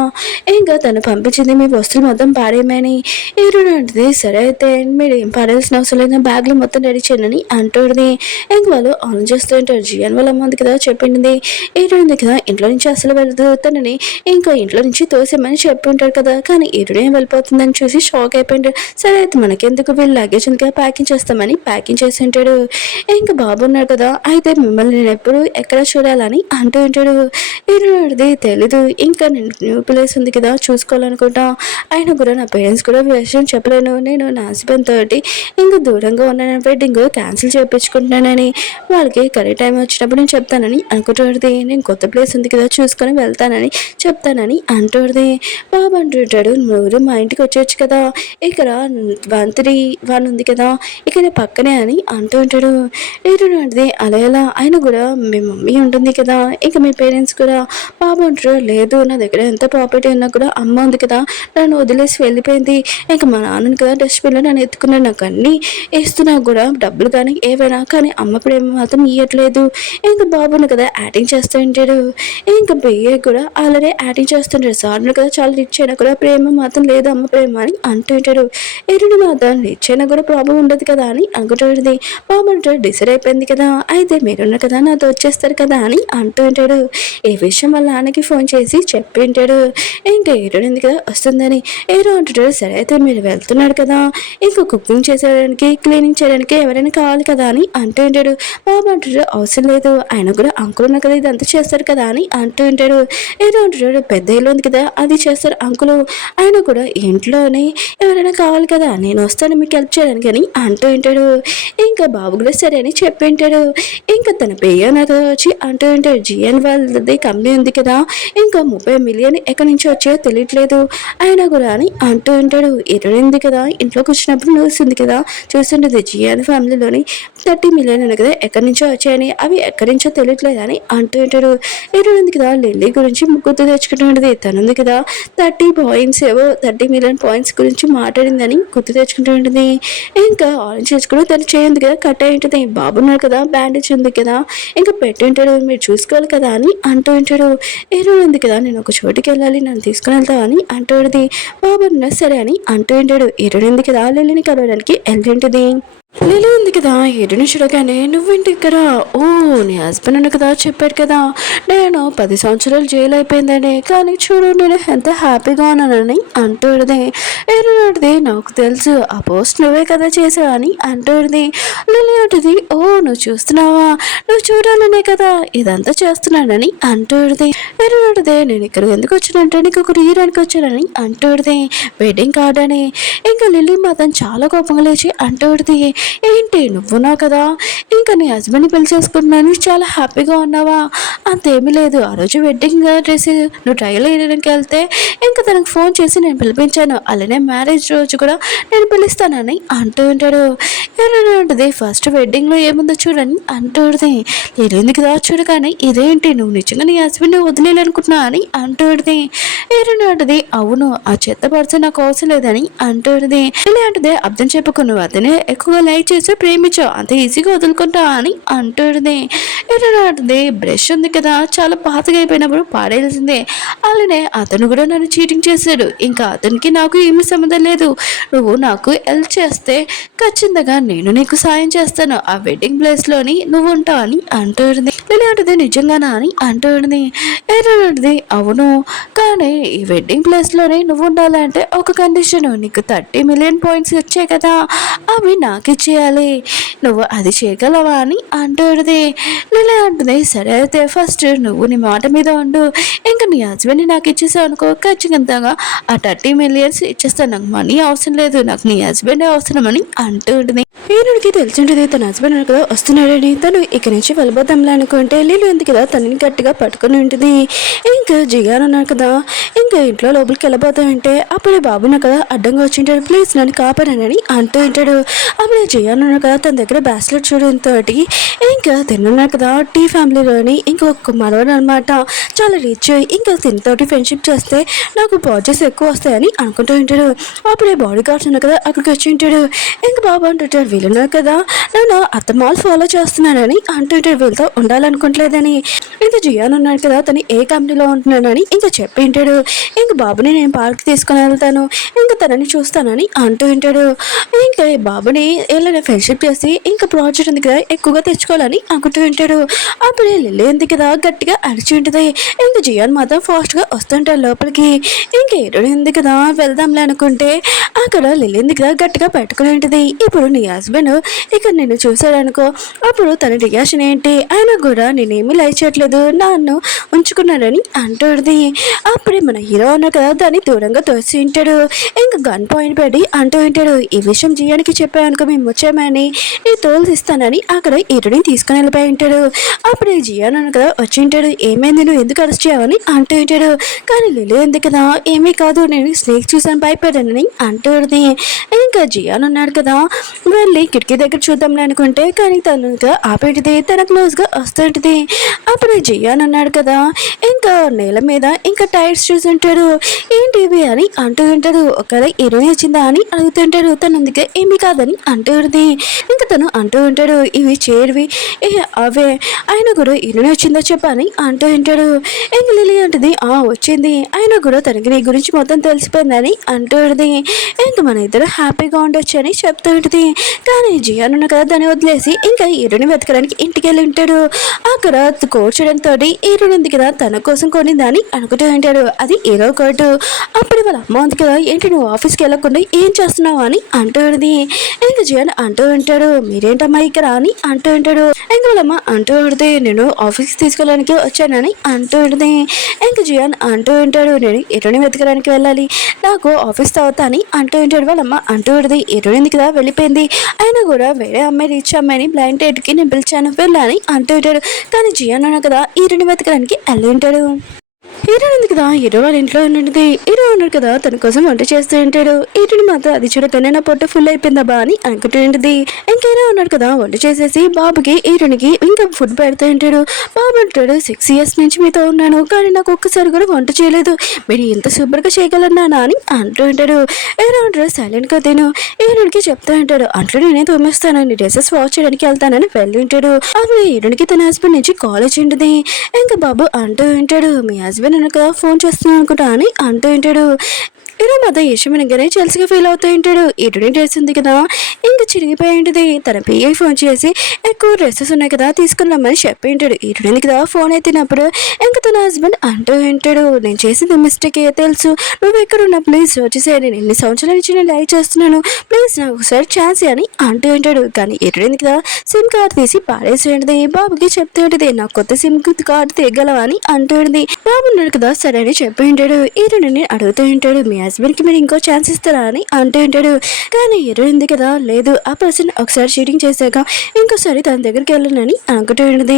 ఇంకా తను పంపించింది మీ వస్తువులు మొత్తం పాడేయమని. హీరో అంటుంది సరే అయితే మీరు ఏం పాడాల్సిన అవసరం లేదు బ్యాగ్లో మొత్తం రెడీ చేయని అంటాడుది. ఇంక వాళ్ళు ఆన్ చేస్తూ ఉంటారు. జియాన్ వాళ్ళ అమ్మ ఉంది కదా చెప్పింది, హీరో ఉంది కదా ఇంట్లో నుంచి అసలు వెళ్తూ తనని ఇంకా ఇంట్లో నుంచి తోసేమని చెప్పి ఉంటాడు కదా. కానీ హీరో ఏం వెళ్ళిపోతుందని చూసి షాక్ అయిపోయింటాడు. సరే అయితే మనకెందుకు వీళ్ళు లగేజ్ ఇంకా ప్యాకింగ్ చేస్తామని ప్యాకింగ్ చేసి ఉంటాడు. ఇంకా బాబు ఉన్నాడు కదా అయితే మిమ్మల్ని నేను ఎప్పుడు ఎక్కడ చూడాలని అంటూ ఉంటాడు. హీరో అడిది తెలీదు, ఇంకా నేను న్యూ ప్లేస్ ఉంది కదా చూసుకోవాలనుకుంటా, అయినా కూడా నా పేరెంట్స్ కూడా విషయం చెప్పలేను, నేను నా హస్బెండ్ తోటి ఇంకా దూరంగా ఉన్నాను, వెడ్డింగ్ క్యాన్సిల్ చేయించుకుంటున్నానని, వాళ్ళకి కరెక్ట్ టైం వచ్చినప్పుడు నేను చెప్తానని అనుకుంటుంది. నేను కొత్త ప్లేస్ ఉంది కదా చూసుకొని వెళ్తానని చెప్తానని అంటుంది. బాబు అంటుంటాడు నువ్వు మా ఇంటికి వచ్చేయచ్చు కదా, ఇక్కడ 131 ఉంది కదా ఇక్కడ పక్కనే అని అంటూ ఉంటాడు. హీరో అంటుంది అలా ఎలా, అయినా కూడా మీ మమ్మీ ఉంటుంది కదా ఇంకా మీ పేరెంట్స్ కూడా. బాబు అంటారు లేదు నా దగ్గర ఎంత ప్రాపర్టీ ఉన్నా కూడా అమ్మ ఉంది కదా నన్ను వదిలేసి వెళ్ళిపోయింది, ఇంకా మా నాన్నని కదా డస్ట్బిన్లో నన్ను ఎత్తుకున్నాడు, నాకు అన్నీ ఇస్తున్నా కూడా డబ్బులు కానీ ఏవైనా, కానీ అమ్మ ప్రేమ మాత్రం ఇవ్వట్లేదు. ఇంకా బాబును కదా యాక్టింగ్ చేస్తూ ఉంటాడు. ఇంకా బియ్య కూడా ఆల్రెడీ యాక్టింగ్ చేస్తుంటాడు. సార్ను కదా చాలా రిచ్ అయినా కూడా ప్రేమ మాత్రం లేదు అమ్మ ప్రేమ అని అంటూ ఉంటాడు. ఎరుడు మాత్రం రిచ్ అయినా కూడా ప్రాబ్లం ఉండదు కదా అని అనుకుంటుంది. బాబు అంటాడు డిసైడ్ అయిపోయింది కదా అయితే మీరున్నారు కదా నాతో వచ్చేస్తారు కదా అని అంటూ ఉంటాడు. ఏ విషయం వాళ్ళ నాన్నకి ఫోన్ చేసి చెప్పి ఉంటాడు. ఇంకా హీరో ఉంది కదా వస్తుందని. హీరో అంటాడు సరే అయితే మీరు వెళ్తున్నాడు కదా ఇంకా కుకింగ్ చేసేయడానికి క్లీనింగ్ చేయడానికి ఎవరైనా కావాలి కదా అని అంటూ ఉంటాడు. బాబు అంటాడు అవసరం లేదు, ఆయన కూడా అంకుల్ ఉన్నా కదా ఇదంతా చేస్తారు కదా అని అంటూ ఉంటాడు. హీరో అంటాడు పెద్ద ఇల్లు ఉంది కదా అది చేస్తారు అంకులు, ఆయన కూడా ఇంట్లోనే ఎవరైనా కావాలి కదా నేను వస్తాను మీకు హెల్ప్ చేయడానికి అని అంటూ ఉంటాడు. ఇంకా బాబు కూడా సరే అని చెప్పి ఉంటాడు. ఇంకా తన పేయన వచ్చి అంటూ ఉంటాడు జిఎన్ వాళ్ళది కంపెనీ ఉంది కదా ఇంకా 30 మిలియన్ ఎక్కడి నుంచి వచ్చాయో తెలియట్లేదు అయినా కూడా అని అంటూ ఉంటాడు. ఎరుడింది కదా ఇంట్లోకి వచ్చినప్పుడు న్యూస్ ఉంది కదా చూస్తుండేది జిఎన్ ఫ్యామిలీలోని 30 మిలియన్ అని కదా ఎక్కడి నుంచో వచ్చాయని, అవి ఎక్కడి నుంచో తెలియట్లేదు అని అంటూ ఉంటాడు. ఎరుడింది కదా లిల్లీ గురించి గుర్తు తెచ్చుకుంటుండేది, తనుంది కదా 30 మిలియన్ పాయింట్స్ గురించి మాట్లాడిందని గుర్తు తెచ్చుకుంటూ ఉంటుంది. ఇంకా ఆరెంజ్ కూడా తను చేయంది కదా కట్ అయి ఉంటుంది. బాబున్నాడు కదా బ్యాండేజ్ ఉంది కదా ఇంకా పెట్టి ఉంటాడు మీరు చూసుకోవాలి కదా అని అంటూ ఉంటాడు. ఏదో ఉంది కదా నేను ఒక చోటుకి వెళ్ళాలి నన్ను తీసుకుని వెళ్తావు అని అంటుంది. బాబు సరే అని అంటూ ఉంటాడు. ఏడు ఉంది కదా లిల్లీని కలవడానికి వెళ్ళింటిది. లిల్లీ ఉంది కదా హీరోని చూడగానే నువ్వేంటి ఇక్కడ, ఓ నీ హస్బెండ్ అని కదా చెప్పాడు కదా నేను 10 సంవత్సరాలు జైలు అయిపోయిందని, కానీ చూడు నేను ఎంత హ్యాపీగా ఉన్నానని అంటుంది. హీరోది నాకు తెలుసు ఆ పోస్ట్ నువ్వే కదా చేసావు అని అంటుంది. లిల్లీ అంటుంది ఓ నువ్వు చూస్తున్నావా, నువ్వు చూడాలనే కదా ఇదంతా చేస్తున్నానని అంటుంది. హీరోది నేను ఇక్కడ ఎందుకు వచ్చానంటే నీకు ఒక హీరోనికి వచ్చానని అంటుంది. వెడ్డింగ్ కార్డ్ అని. ఇంకా లిల్లీ మాత్రం చాలా కోపంగా లేచి అంటుంది ఏంటి నువ్వునా కదా ఇంకా నీ హస్బెండ్ని పెళ్లి చేసుకుంటున్నాను చాలా హ్యాపీగా ఉన్నావా, అంతేమీ లేదు ఆ రోజు వెడ్డింగ్ డ్రెస్ నువ్వు ట్రైల్ వేయడానికి వెళ్తే ఇంకా తనకు ఫోన్ చేసి నేను పిలిపించాను, అలానే మ్యారేజ్ రోజు కూడా నేను పిలుస్తానని అంటూ ఉంటాడు. ఉంటుంది ఫస్ట్ వెడ్డింగ్లో ఏముందో చూడని అంటుంది. ఏదైంది కదా చూడగానే ఇదేంటి నువ్వు నిజంగా నీ హస్బెండ్ని వదిలేయాలనుకుంటున్నా అని అంటుంది. ఉంటుంది అవును ఆ చెత్త పర్సన్ నాకు అవసరం లేదని అంటుంది. ఉంటుంది. ఇలాంటిదే అర్థం చెప్పుకున్నావు అతనే ఎక్కువగా లైక్ చేసి ప్రేమించావు అంత ఈజీగా వదులుకుంటా అని అంటుంది. ఏంటంటే బ్రష్ ఉంది కదా చాలా పాతగా అయిపోయినప్పుడు పాడేయాల్సిందే. అలానే అతను కూడా నన్ను చీటింగ్ చేశాడు. ఇంకా అతనికి నాకు ఏమీ సంబంధం లేదు. నువ్వు నాకు హెల్ప్ చేస్తే ఖచ్చితంగా నేను నీకు సాయం చేస్తాను. ఆ వెడ్డింగ్ ప్లేస్ లోని నువ్వు ఉంటావు అని అంటుంది. ఇలాంటిది నిజంగానా అని అంటుంది. ఏంటంటే అవును, కానీ ఈ వెడ్డింగ్ ప్లేస్ లోనే నువ్వు ఉండాలంటే ఒక కండిషన్, నీకు 30 మిలియన్ పాయింట్స్ వచ్చాయి కదా అవి నాకు ఇచ్చేయాలి. నువ్వు అది చేయగలవా అని అంటుంది. లీలా అంటుంది సరే అయితే ఫస్ట్ నువ్వు నీ మాట మీద ఉండు. ఇంకా నీ హస్బెండ్ని నాకు ఇచ్చేసావు అనుకో ఖచ్చితంగా ఆ 30 మిలియన్స్ ఇచ్చేస్తాను. నాకు మనీ అవసరం లేదు, నాకు నీ హస్బెండే అవసరం అని ఉంటుంది. ఈయనకి తెలిసింటుంది తన హస్బెండ్ కదా వస్తున్నాడని. తను ఇక్కడి నుంచి వెళ్ళబోతాంలే అనుకుంటే లీలు ఎందుకు కదా తనని గట్టిగా పట్టుకుని ఉంటుంది. ఇంకా జిగాన్ ఉన్నాడు కదా, ఇంకా ఇంట్లో లోపలికి వెళ్ళబోతామంటే అప్పుడే బాబున్నా కదా అడ్డంగా వచ్చింటాడు. ప్లీజ్ నన్ను కాపాడనని అంటూ ఉంటాడు. అప్పుడే జిగాన్ ఉన్నాడు కదా తన దగ్గర బ్యాస్లెట్ చూడడంతో ఇంకా తిన్నాడు కదా టీ ఫ్యామిలీలోని ఇంకొక మనవడు అనమాట, చాలా రిచ్. ఇంకా తినతోటి ఫ్రెండ్షిప్ చేస్తే నాకు బాడ్జెస్ ఎక్కువ వస్తాయని అనుకుంటూ ఉంటాడు. అప్పుడే బాడీ గార్డ్స్ ఉన్నా కదా అక్కడికి వచ్చి ఉంటాడు. ఇంకా బాబు అంటుంటాడు వీళ్ళున్నారు కదా నన్ను అత్తమాలు ఫాలో చేస్తున్నానని అంటుంటాడు, వీళ్ళతో ఉండాలనుకోవట్లేదని. ఇంకా జియాన్ ఉన్నాడు కదా తను ఏ కంపెనీలో ఉంటున్నానని ఇంకా చెప్పి ఉంటాడు. ఇంక బాబుని నేను పార్క్ తీసుకుని వెళ్తాను, ఇంకా తనని చూస్తానని అంటూ ఉంటాడు. ఇంకా ఈ బాబుని వీళ్ళని ఫ్రెండ్షిప్ చేసి ఇంకా ప్రాజెక్ట్ ఉంది కదా ఎక్కువగా తెచ్చుకోవాలని అనుకుంటూ ఉంటాడు. అప్పుడే లిల్లీ ఉంది కదా గట్టిగా అరిచి ఉంటుంది. ఇంకా జియాన్ మాత్రం ఫాస్ట్గా వస్తుంటాడు లోపలికి. ఇంకా ఏడు ఉంది కదా వెళ్దాంలే అనుకుంటే అక్కడ లిల్లీ ఉంది కదా గట్టిగా పెట్టుకుని ఉంటుంది. ఇప్పుడు నీ హస్బెండ్ ఇక్కడ నిన్ను చూశాడనుకో అప్పుడు తన రియాక్షన్ ఏంటి, ఆయన కూడా నేనేమీ లైక్ చేయట్లేదు నన్ను ఉంచుకున్నాడని అంటుంది. అప్పుడే మన హీరో ఉన్నా కదా దాన్ని దూరంగా తోసి ఉంటాడు. ఇంకా గన్ పాయింట్ పెట్టి అంటూ ఉంటాడు ఈ విషయం జియానికి చెప్పానుకో మేము వచ్చామని నీ తోలు తీస్తానని అక్కడ ఈరుని తీసుకుని వెళ్ళిపోయి ఉంటాడు. అప్పుడు జియాన్ అన్న కదా వచ్చి ఉంటాడు. ఏమైంది నువ్వు ఎందుకు అరెస్ట్ చేయవని అంటూ ఉంటాడు. కానీ లిల్లీ ఉంది కదా ఏమీ కాదు నేను స్నేక్ చూసాను భయపడానని అంటుంది. ఇంకా జియాన్ అన్నాడు కదా వెళ్ళి కిటికీ దగ్గర చూద్దాంలే అనుకుంటే కానీ తను ఆపేటిది తన క్లోజ్గా వస్తుంటుంది. అప్పుడు జియాన్ అన్నాడు కదా ఇంకా నేల మీద ఇంకా టైర్స్ చూసుంటాడు. ఏంటి ఇవి అని అంటూ ఉంటాడు. ఒకవేళ హీరోయిన్ వచ్చిందా అని అడుగుతుంటాడు. తను అందుకే ఏమీ కాదని అంటుంది. ఇంకా తను అంటూ ఉంటాడు ఇవి చేరువి అవే ఆయన కూడా హీరోయిన్ వచ్చిందో చెప్పని అంటూ ఉంటాడు. ఇంక లిల్లీ అంటుంది వచ్చింది అయినా కూడా తనకి నీ గురించి మొత్తం తెలిసిపోయిందని అంటుంది. ఇంక మన ఇద్దరు హ్యాపీగా ఉండొచ్చు అని చెప్తూ ఉంటుంది. కానీ జియాన్ ఉన్న కదా దాన్ని వదిలేసి ఇంకా హీరోని వెతకడానికి ఇంటికి వెళ్ళి ఉంటాడు. అక్కడ కూర్చోడంతో హీరోని ఉంది కదా తన కోసం కొనిందని అనుకుంటూ ఉంటాడు. అది హీరో కోటు. అప్పుడు వాళ్ళ అమ్మ ఉంది కదా ఏంటి నువ్వు ఆఫీస్కి వెళ్ళకుండా ఏం చేస్తున్నావు అని అంటుంది. ఇంకా జియాన్ అంటూ ఉంటాడు మీరేంటమ్మా ఇక్కడ అని అంటూ ఉంటాడు. ఇంకా వాళ్ళమ్మ అంటూ ఉంటుంది నేను ఆఫీస్కి తీసుకెళ్ళడానికి వచ్చానని అంటూ ఉంటుంది. ఇంకా జియాన్ అంటూ ఉంటాడు నేను హీరోని వెతకడానికి వెళ్ళాలి నాకు ఆఫీస్ అవుతా అని అంటూ ఉంటాడు. వాళ్ళమ్మ అంటూ ఉంటుంది హీరోయిన్ కదా వెళ్ళిపోయింది అయినా కూడా వేరే అమ్మాయి రిచ్ అమ్మాయిని బ్లైండ్ డేట్కి నేను పిలిచాను వెళ్ళాలని అంటూ ఉంటాడు. కానీ జియాన్ అన్న కదా హీరోని వెతకడానికి వెళ్ళి ఉంటాడు. హీరో ఉంది కదా హీరో వాళ్ళ ఇంట్లో ఉన్నది. హీరో ఉన్నాడు కదా తన కోసం వంట చేస్తూ ఉంటాడు. హీరోని మాత్రం అది చూడగానే నా పొట్ట ఫుల్ అయిపోయిందా అని అనుకుంటూ ఉంటుంది. ఇంకా హీరో ఉన్నాడు కదా వంట చేసేసి బాబుకి హీరోనికి ఇంకా ఫుడ్ పెడుతూ ఉంటాడు. బాబు అంటాడు 6 years నుంచి మీతో ఉన్నాను కానీ నాకు ఒక్కసారి కూడా వంట చేయలేదు, మీరు ఎంత శుభ్రంగా చేయగలన్నానా అని అంటూ ఉంటాడు. హీరో అంటాడు సైలెంట్గా తిను. హీరోనికి చెప్తూ ఉంటాడు అంట్లో నేనే తోమేస్తానని డ్రెస్సెస్ వాష్ చేయడానికి వెళ్తానని వెళ్ళి ఉంటాడు. అప్పుడు హీరోనికి తన హస్బెండ్ నుంచి కాల్ వచ్చి ఉంటుంది. ఇంకా బాబు అంటూ ఉంటాడు మీ హస్బెండ్ కదా ఫోన్ చేస్తున్నాను అనుకుంటా అని అంటూ ఉంటాడు. హీరో మాత్రం యశమనగానే చెల్సిగా ఫీల్ అవుతూ ఉంటాడు. ఎటువంటి డ్రెస్ ఉంది కదా ఇంకా చిరిగిపోయి ఉంటుంది. తన పిఐ ఫోన్ చేసి ఎక్కువ డ్రెస్సెస్ ఉన్నాయి కదా తీసుకున్నామని చెప్పి ఉంటాడు. ఎటువంటి కదా ఫోన్ ఎత్తినప్పుడు ఇంకా తన హస్బెండ్ అంటూ ఉంటాడు నేను చేసింది మిస్టేక్ తెలుసు, నువ్వు ఎక్కడ ఉన్నా ప్లీజ్ వచ్చేసేయండి, నేను ఎన్ని సంవత్సరాల నుంచి నేను లైక్ చేస్తున్నాను, ప్లీజ్ నాకు ఒకసారి ఛాన్స్ అని అంటూ ఉంటాడు. కానీ ఎటువంటి కదా సిమ్ కార్డ్ తీసి పాడేసి ఉంటుంది. బాబుకి చెప్తూ ఉంటుంది నాకు కొత్త సిమ్ కార్డు తీయగలవా అని అంటూ ఉంటుంది. బాబు ఉన్నాడు కదా సరే అని చెప్పి ఉంటాడు. హీరోని అడుగుతూ ఉంటాడు మీ హస్బెండ్కి మీరు ఇంకో ఛాన్స్ ఇస్తారా అని అంటూ ఉంటాడు. కానీ హీరో ఉంది కదా లేదు ఆ పర్సన్ ఒకసారి చీటింగ్ చేశాక ఇంకోసారి తన దగ్గరికి వెళ్ళనని అనుకుంటూ ఉంటుంది.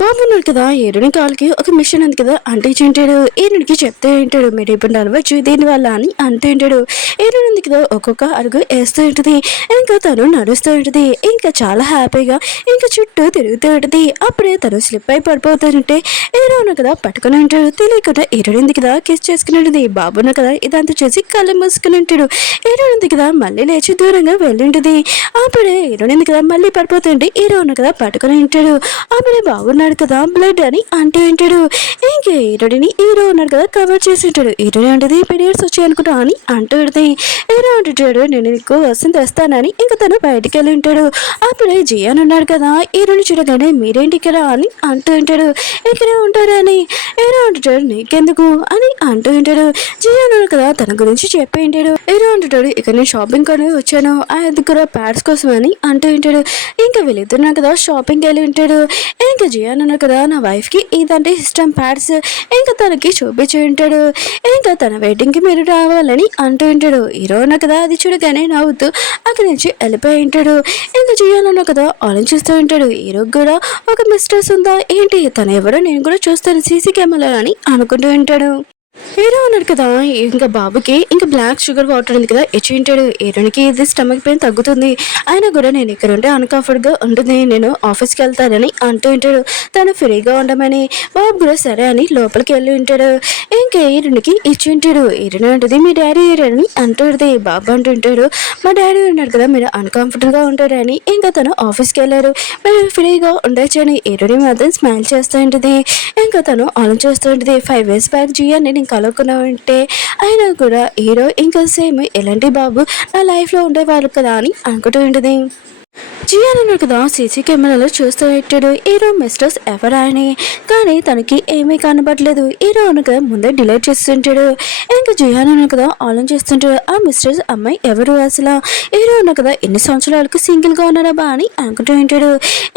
బాబు ఉన్నాడు కదా హీరోని కాల్కి ఒక మిషన్ ఉంది కదా అంటించి ఉంటాడు. హీరోనికి చెప్తూ ఉంటాడు మీరు ఇప్పుడు నడవచ్చు దీనివల్ల అని అంటూ ఉంటాడు. హీరోని ఉంది కదా ఒక్కొక్క అడుగు వేస్తూ ఉంటుంది. ఇంకా తను నడుస్తూ ఉంటుంది. ఇంకా చాలా హ్యాపీగా ఇంకా చుట్టూ తిరుగుతూ ఉంటుంది. అప్పుడే తను స్లిప్ అయి పడిపోతుంటే హీరో ఉన్న కదా పట్టుకుని ఉంటాడు. తెలియకుండా హీరోని ఉంది కదా కిస్ చేసుకుని ఉంటుంది. బాబు ఉన్న కదా ఇదంతా వచ్చేసి కళ్ళు మూసుకుని ఉంటాడు. హీరో ఉంది కదా మళ్ళీ లేచి దూరంగా వెళ్ళింటుంది. అప్పుడే హీరోయిన్ ఉంది కదా మళ్ళీ పడిపోతుంటే హీరో ఉన్న కదా పట్టుకుని ఉంటాడు. అప్పుడే బాగున్నాడు కదా బ్లడ్ అని అంటూ ఉంటాడు. ఇంకా హీరో ఉన్నాడు కదా కవర్ చేసి ఉంటాడు. హీరోయిన్ అంటది పీరియడ్స్ వచ్చాయి అనుకుంటా అని అంటూ ఉంటుంది. హీరో అంటుంటాడు నేను నీకు వస్తుంది తెస్తానని. ఇంకా తను బయటికి వెళ్ళి ఉంటాడు. అప్పుడే జియాన్ ఉన్నాడు కదా హీరోని చూడగానే మీరేంటి ఇక్కడ అని అంటూ ఉంటాడు. ఇక్కడే ఉంటారని హీరో అంటుంటాడు నీకెందుకు అని అంటూ ఉంటాడు. జియాన్ ఉన్నాడు కదా తన గురించి చెప్పి ఉంటాడు. హీరో అంటుంటాడు ఇక నేను షాపింగ్ కొని వచ్చాను ఆ దగ్గర ప్యాడ్స్ కోసం అని అంటూ ఉంటాడు. ఇంకా వెళుతున్నాడు కదా షాపింగ్కి వెళ్ళి ఉంటాడు. ఇంకా జియాన్ ఉన్నాడు కదా నా వైఫ్కి ఇదంటే ఇష్టం ప్యాడ్స్. ఇంకా తనకి చూపించి ఉంటాడు. ఇంకా తన వెడ్డింగ్కి మీరు రావాలని అంటూ ఉంటాడు. హీరో ఉన్నా కదా అది చూడగానే నవ్వుతూ అక్కడి నుంచి వెళ్ళిపోయి ఉంటాడు. ఇంకా జియాన్ ఉన్నా కదా ఆలోచిస్తూ ఉంటాడు. హీరోకి కూడా ఒక మిస్టర్స్ ఉందా ఏంటి తను ఎవరో నేను కూడా చూస్తాను సీసీ కెమెరా అని అనుకుంటూ ఉంటాడు. హీరో ఉన్నాడు కదా ఇంకా బాబుకి ఇంకా బ్లాక్ షుగర్ వాటర్ ఉంది కదా ఇచ్చి ఉంటాడు. హీరోనికి ఇది స్టమక్ పెయిన్ తగ్గుతుంది అయినా కూడా నేను ఇక్కడ ఉంటే అన్కంఫర్ట్గా ఉంటుంది నేను ఆఫీస్కి వెళ్తానని అంటూ ఉంటాడు. తను ఫ్రీగా ఉండమని బాబు కూడా సరే అని లోపలికి వెళ్ళి ఉంటాడు. ఇంకా హీరోనికి ఇచ్చి ఉంటాడు. హీరోని ఉంటుంది మీ డాడీ అని అంటుంది. బాబు అంటుంటాడు మా డాడీ ఉన్నాడు కదా మీరు అన్కంఫర్టబుల్గా ఉంటారని. ఇంకా తను ఆఫీస్కి వెళ్ళారు మీరు ఫ్రీగా ఉండొచ్చని. హీరోని మాత్రం స్మైల్ చేస్తూ ఉంటుంది. ఇంకా తను ఆలోచిస్తూ ఉంటుంది 5 years బ్యాక్ జియా నేను కలుక్కున్నామంటే అయినా కూడా హీరో ఇంకా సేమ్ ఎలాంటి బాబు నా లైఫ్లో ఉండేవాళ్ళు కదా అని అనుకుంటూ ఉంటుంది. జియాన్ అన్నాడు కదా సీసీ కెమెరాలో చూస్తూ పెట్టాడు హీరో మిస్టర్స్ ఎవరా అని. కానీ తనకి ఏమీ కనబడలేదు. హీరో అన్న కదా ముందే డిలీట్ చేస్తుంటాడు. ఇంకా జియాన్ అన్నాడు కదా ఆలోచిస్తుంటాడు ఆ మిస్టర్స్ అమ్మాయి ఎవరు అసలు. హీరో అన్న కదా ఎన్ని సంవత్సరాలకు సింగిల్గా ఉన్నారా బా అని అనుకుంటూ ఉంటాడు.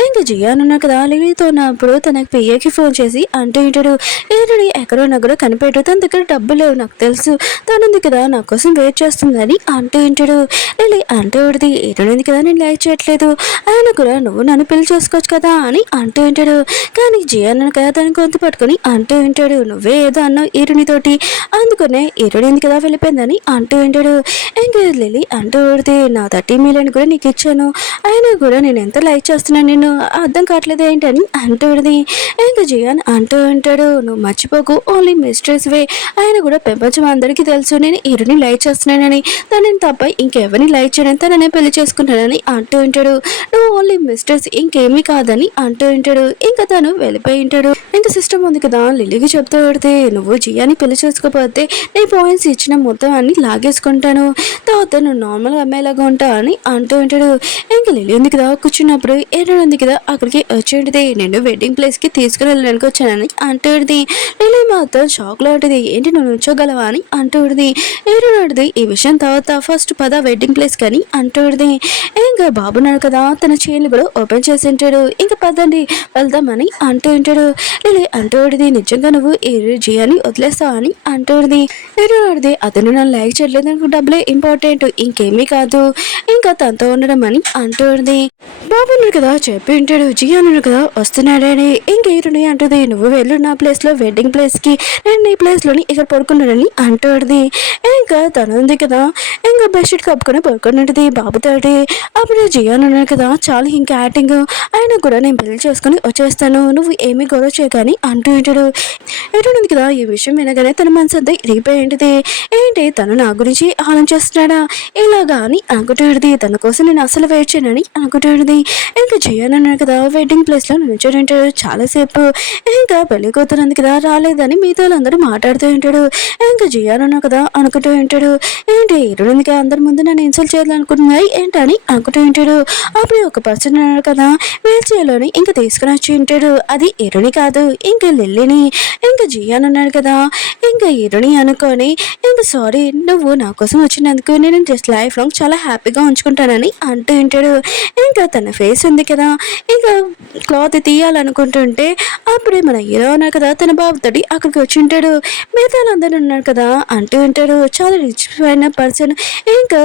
ఇంకా జియాన్ అన్నాడు కదా లిలీతో ఉన్నప్పుడు తనకు పిఏకి ఫోన్ చేసి అంటూ ఉంటాడు హీరోని ఎక్కడో కూడా కనిపెట్టు తన దగ్గర డబ్బు లేవు నాకు తెలుసు తనుంది కదా నా కోసం వెయిట్ చేస్తుందని అంటూ ఉంటాడు. లిలీ అంటూ ఉంటుంది హీరోని కదా నేను లైక్ చేయట్లేదు ఆయన కూడా నువ్వు నన్ను పెళ్లి చేసుకోవచ్చు కదా అని అంటూ ఉంటాడు. కానీ జియాన్ కదా తన గొంతు పట్టుకొని అంటూ ఉంటాడు నువ్వే ఏదో అన్నావు హీరోనితోటి అందుకనే హీరోని ఎందుకు కదా వెళ్ళిపోయిందని అంటూ ఉంటాడు. ఇంకా లిలీ అంటూ ఉంటుంది నా 30 million కూడా నీకు ఇచ్చాను అయినా కూడా నేను ఎంత లైక్ చేస్తున్నాను నేను అర్థం కావట్లేదు ఏంటని అంటూ ఉంటుంది. ఇంకా జియాన్ అంటూ ఉంటాడు నువ్వు మర్చిపోకు ఓన్లీ మిస్ట్రెస్ వే ఆయన కూడా ప్రపంచం అందరికీ తెలుసు నేను హీరోని లైక్ చేస్తున్నానని తనని తప్ప ఇంకెవరిని లైక్ చేయడం తననే పెళ్లి చేసుకుంటానని అంటూ ఉంటాడు. నువ్వు ఓన్లీ మిస్టర్స్ ఇంకేమీ కాదని అంటూ ఉంటాడు. ఇంకా తను వెళ్ళిపోయి ఉంటాడు. ఇంకా సిస్టమ్ ఉంది కదా లిలీకి చెప్తూ పడితే నువ్వు జియాని పెళ్లి చేసుకోకపోతే నీ పాయింట్స్ ఇచ్చిన మొత్తం అన్ని లాగేసుకుంటాను తర్వాత నువ్వు నార్మల్ అమ్మాయిలాగా ఉంటావు అని అంటూ ఉంటాడు. ఇంకా లిలీ ఉంది కదా కూర్చున్నప్పుడు ఏదో ఉంది కదా అక్కడికి వచ్చేది నేను వెడ్డింగ్ ప్లేస్కి తీసుకుని వెళ్ళడానికి వచ్చానని అంటూ ఉంటుంది. లిలీ మాత్రం షాక్లో ఉంటుంది ఏంటి నువ్వు ఉంచోగలవా అని అంటూ ఉంటుంది. ఏదో నాడుది ఈ విషయం తర్వాత ఫస్ట్ పద వెడ్డింగ్ ప్లేస్ కానీ అంటూ ఉంటుంది. ఇంకా బాబున్నాడు కదా తన చైన్లు కూడా ఓపెన్ చేసి ఉంటాడు. ఇంకా పదండి వెళ్దామని అంటూ ఉంటాడు. లిలీ అంటూ ఉంటుంది నిజంగా నువ్వు జియాని వదిలేస్తావు అని అంటూ ఉంటుంది. ఏడుది అతను నన్ను లైక్ చేయలేదు నాకు డబ్బులే ఇంపార్టెంట్ ఇంకేమీ కాదు ఇంకా తనతో ఉండడం అని అంటూ ఉంటుంది. బాబున్నాడు కదా చెప్పి ఉంటాడు జియాన్ కదా వస్తున్నాడని. ఇంకేరుని అంటుంది నువ్వు వెళ్ళు నా ప్లేస్లో వెడ్డింగ్ ప్లేస్కి నేను నీ ప్లేస్లోని ఇక్కడ పడుకున్నాడని అంటూ ఉంటుంది. ఇంకా తను ఉంది కదా ఇంకా బెడ్షీట్ కప్పుకొని పడుకుని ఉంటుంది బాబుతోటి. అప్పుడు జియాన్ ఉన్నాడు కదా చాలా ఇంకా యాక్టింగ్ అయినా కూడా నేను పెళ్లి చేసుకుని వచ్చేస్తాను నువ్వు ఏమీ గొడవ చేయకని అంటూ ఉంటాడు. ఎటువంటి కదా ఈ విషయం వినగానే తన మనసు అంతా ఇరిగిపోయి ఉంటుంది. ఏంటి తను నా గురించి ఆలోచిస్తున్నాడా ఇలాగా అని అనుకుంటుంది. తన కోసం నేను అసలు వెయిట్ చేయనని అనుకుంటుంది. ఇంకా జియాన్ అన్నాడు కదా వెడ్డింగ్ ప్లేస్లో నిల్చొని ఉంటాడు చాలాసేపు. ఇంకా పెళ్లి కూతురుంది కదా రాలేదని మిగతా వాళ్ళందరూ మాట్లాడుతూ ఉంటాడు. ఇంకా జియాన్ అన్నా కదా అనుకుంటూ ఉంటాడు ఏంటి ఇరుడికి అందరి ముందు నన్ను ఇన్సల్ట్ చేయాలనుకుంటున్నాయి ఏంటని అనుకుంటూ ఉంటాడు. అప్పుడు ఒక పర్సన్ అన్నాడు కదా వీల్ చైర్లోని ఇంకా తీసుకుని వచ్చి ఉంటాడు. అది ఇరుని కాదు ఇంకా లిల్లీని. ఇంకా జియాన్ అన్నాడు కదా ఇంకా ఇరుని అనుకొని ఇంకా సారీ నువ్వు నా కోసం వచ్చినందుకు నేను జస్ట్ లైఫ్ లాంగ్ చాలా హ్యాపీగా ఉంచుకుంటానని అంటూ ఉంటాడు. ఇంకా తన ఫేస్ ఉంది కదా ఇంకా క్లాత్ తీయాలనుకుంటుంటే అప్పుడే మన హీరో అన్నాడు కదా తన బాబుతోటి అక్కడికి వచ్చి ఉంటాడు. మిగతా వాళ్ళందరూ ఉన్నారు కదా అంటూ ఉంటాడు చాలా రిచ్ అయిన పర్సన్ ఇంకా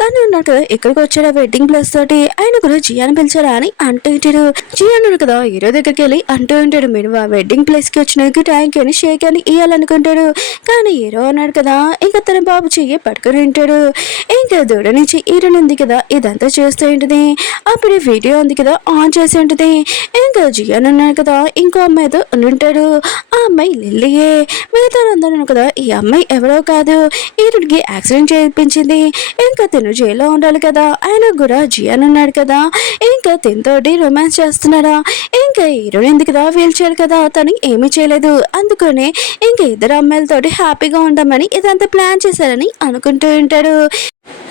తను ఉన్నాడు కదా ఇక్కడికి వచ్చాడు వెడ్డింగ్ ప్లేస్ తోటి. తోటి ఆయన కూడా జియాని పిలిచారా అని అంటూ ఉంటాడు. జియా అన్నాడు కదా హీరో దగ్గరికి వెళ్ళి అంటూ ఉంటాడు, మీరు ఆ వెడ్డింగ్ ప్లేస్ కి వచ్చినందుకు థ్యాంక్ యూ అని షేక్ అని ఇవ్వాలనుకుంటాడు. కానీ హీరో అన్నాడు కదా ఇంకా తన బాబు చెయ్యి పట్టుకుని ఉంటాడు. ఇంకా దూడ నుంచి హీరోయిన్ ఉంది కదా ఇదంతా చేస్తూ ఉంటుంది. అప్పుడు వీడియో ఉంది కదా ఆన్ చేసి ఉంటుంది. ఇంకా జియాన్ అన్నాడు కదా ఇంకో అమ్మాయితో ఉంటాడు. ఆ అమ్మాయి లిల్లీయే. మిగతా అందరూ కదా ఈ అమ్మాయి ఎవరో కాదు, హీరోకి యాక్సిడెంట్ చేయించింది, ఇంకా తిను జైల్లో ఉండాలి కదా. ఆయన కూడా జియాన్ అన్నాడు కదా ఇంకా తినతోటి రొమాన్స్ చేస్తున్నారా. ఇంకా హీరోయిన్ ఉంది కదా వీల్ చైర్ కదా తను ఏమీ చేయలేదు, అందుకనే ఇంకా ఇద్దరు అమ్మాయిలతోటి హ్యాపీగా ఉండమని ఇదంతా ప్లాన్ చేశారని అనుకుంటూ ఉంటాడు.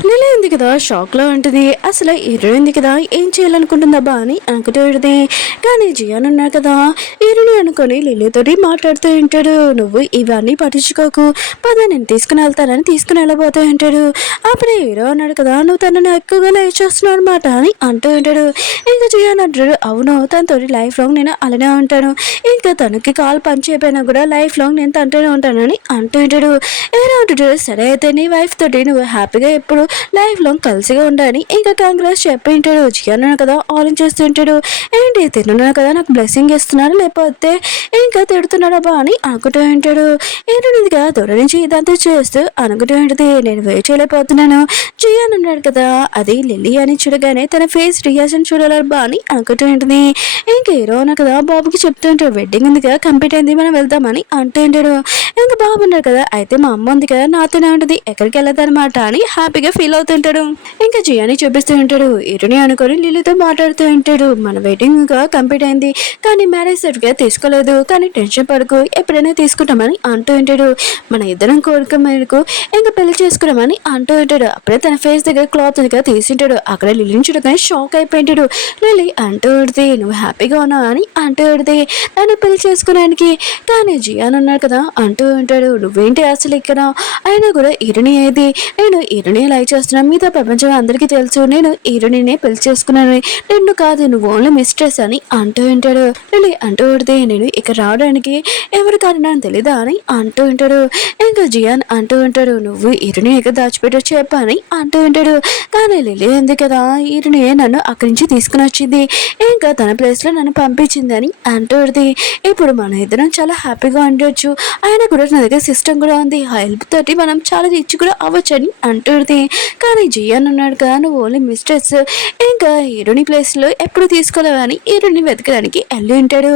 లిలీ ఉంది కదా షాక్ లో ఉంటుంది. అసలు హీరోయిన్ ఉంది కదా ఏం చేయాలనుకుంటుందబ్బా అని అనుకుంటూ ఉంటుంది. కానీ జియాన్ ఉన్నాడు కదా హీరోని అనుకొని లిలీతోటి మాట్లాడుతూ ఉంటాడు. నువ్వు ఇవన్నీ పట్టించుకోకు, పద నేను తీసుకుని వెళ్తానని తీసుకుని వెళ్ళబోతూ ఉంటాడు. అప్పుడే హీరో అన్నాడు కదా నువ్వు తనని ఎక్కువగా లైక్ చేస్తున్నావు అనమాట అని అంటూ ఉంటాడు. ఇంకా జియాన్ అంటాడు అవును తనతో లైఫ్ లాంగ్ నేను అలానే ఉంటాను, ఇంకా తనకి కాల్ పని చేయకపోయినా కూడా లైఫ్ లాంగ్ నేను తనతోనే ఉంటానని అంటూ ఉంటాడు. హీరో అంటాడు సరే అయితే నీ వైఫ్ తోటి నువ్వు హ్యాపీగా ఎప్పుడు లైఫ్ లాంగ్ కలిసిగా ఉండాలని ఇంకా కాంగ్రెస్ చెప్పి ఉంటాడు. జియాన్ కదా ఆలోచిస్తుంటాడు, ఏంటి తిన్నాడు కదా నాకు బ్లెస్సింగ్ ఇస్తున్నాడు లేకపోతే ఇంకా తిడుతున్నాడబ్బా అని అనుకుంటూ ఉంటాడు. ఏంటంటే దూర నుంచి ఇదంతా చేస్తూ అనుకుంటూ ఉంటుంది, నేను వెయిట్ చేయలేకపోతున్నాను. జియాన్ అన్నాడు కదా అది లిల్లీ అని చూడగానే తన ఫేస్ రియాక్షన్ చూడాలబ్బా అని అనుకుంటూ ఉంటుంది. ఇంకా హీరో కదా బాబుకి చెప్తూ ఉంటాడు వెడ్డింగ్ ఉంది కదా కంప్లీట్ అయింది మనం వెళ్దామని అంటూ ఉంటాడు. ఇంకా బాబు ఉన్నాడు కదా అయితే మా అమ్మ ఉంది కదా నాతోనే ఉంటుంది ఎక్కడికి వెళ్ళదనమాట అని హ్యాపీగా ఫీల్ అవుతుంటాడు. ఇంకా జియాని చూపిస్తూ ఉంటాడు. హీరోని అనుకొని లిల్లీతో మాట్లాడుతూ ఉంటాడు, మన వెడ్డింగ్ కంప్లీట్ అయింది కానీ మ్యారేజ్ సర్టిఫికేట్ తీసుకోలేదు, కానీ టెన్షన్ పడకు ఎప్పుడైనా తీసుకుంటామని అంటూ ఉంటాడు. మన ఇద్దరం కోరిక మేరకు ఇంకా పెళ్లి చేసుకున్నామని అంటూ ఉంటాడు. అప్పుడే తన ఫేస్ దగ్గర క్లాత్ ఉంది కదా తీసింటాడు. అక్కడ లిల్లీని చూడగానే షాక్ అయిపోయింటాడు. లిల్లీ అంటూ ఉంటుంది నువ్వు హ్యాపీగా ఉన్నావు అని అంటూ ఉంటుంది నన్ను పెళ్లి చేసుకోవడానికి. కానీ జియాన్ ఉన్నాడు కదా అంటూ ఉంటాడు నువ్వేంటి అసలు ఇక్కడ, అయినా కూడా హీరోని ఏది, నేను హీరోని లైక్ చేస్తున్నాను, మిగతా ప్రపంచం అందరికీ తెలుసు నేను హీరోనినే పెళ్లి చేసుకున్నాను, నిన్ను కాదు నువ్వు ఓన్లీ మిస్ట్రెస్ అని అంటూ ఉంటాడు. లిల్లీ అంటూ ఉంటే నేను ఇక్కడ రావడానికి ఎవరు కారణం తెలీదా అని అంటూ ఉంటాడు. ఇంకా జియాన్ అంటూ ఉంటాడు నువ్వు హీరోని ఎక్కడ దాచిపెట్టో చెప్పని అంటూ ఉంటాడు. కానీ లిల్లీ ఉంది కదా హీరోని నన్ను అక్కడి నుంచి తీసుకుని వచ్చింది, ఇంకా తన ప్లేస్ లో నన్ను పంపించింది అని అంటూ ఉంటుంది. ఇప్పుడు మన ఇద్దరం చాలా హ్యాపీగా ఉండొచ్చు, ఆయన కూడా నా దగ్గర సిస్టమ్ కూడా ఉంది, ఆ హెల్ప్ తోటి మనం చాలా రిచ్ కూడా అవ్వచ్చు అని అంటుంది. కానీ జియాన్ ఉన్నాడు కదా నువ్వు ఓన్లీ మిస్టర్స్, ఇంకా హీరోని ప్లేస్లో ఎప్పుడు తీసుకోలేవని హీరోని వెతకడానికి వెళ్ళి ఉంటాడు.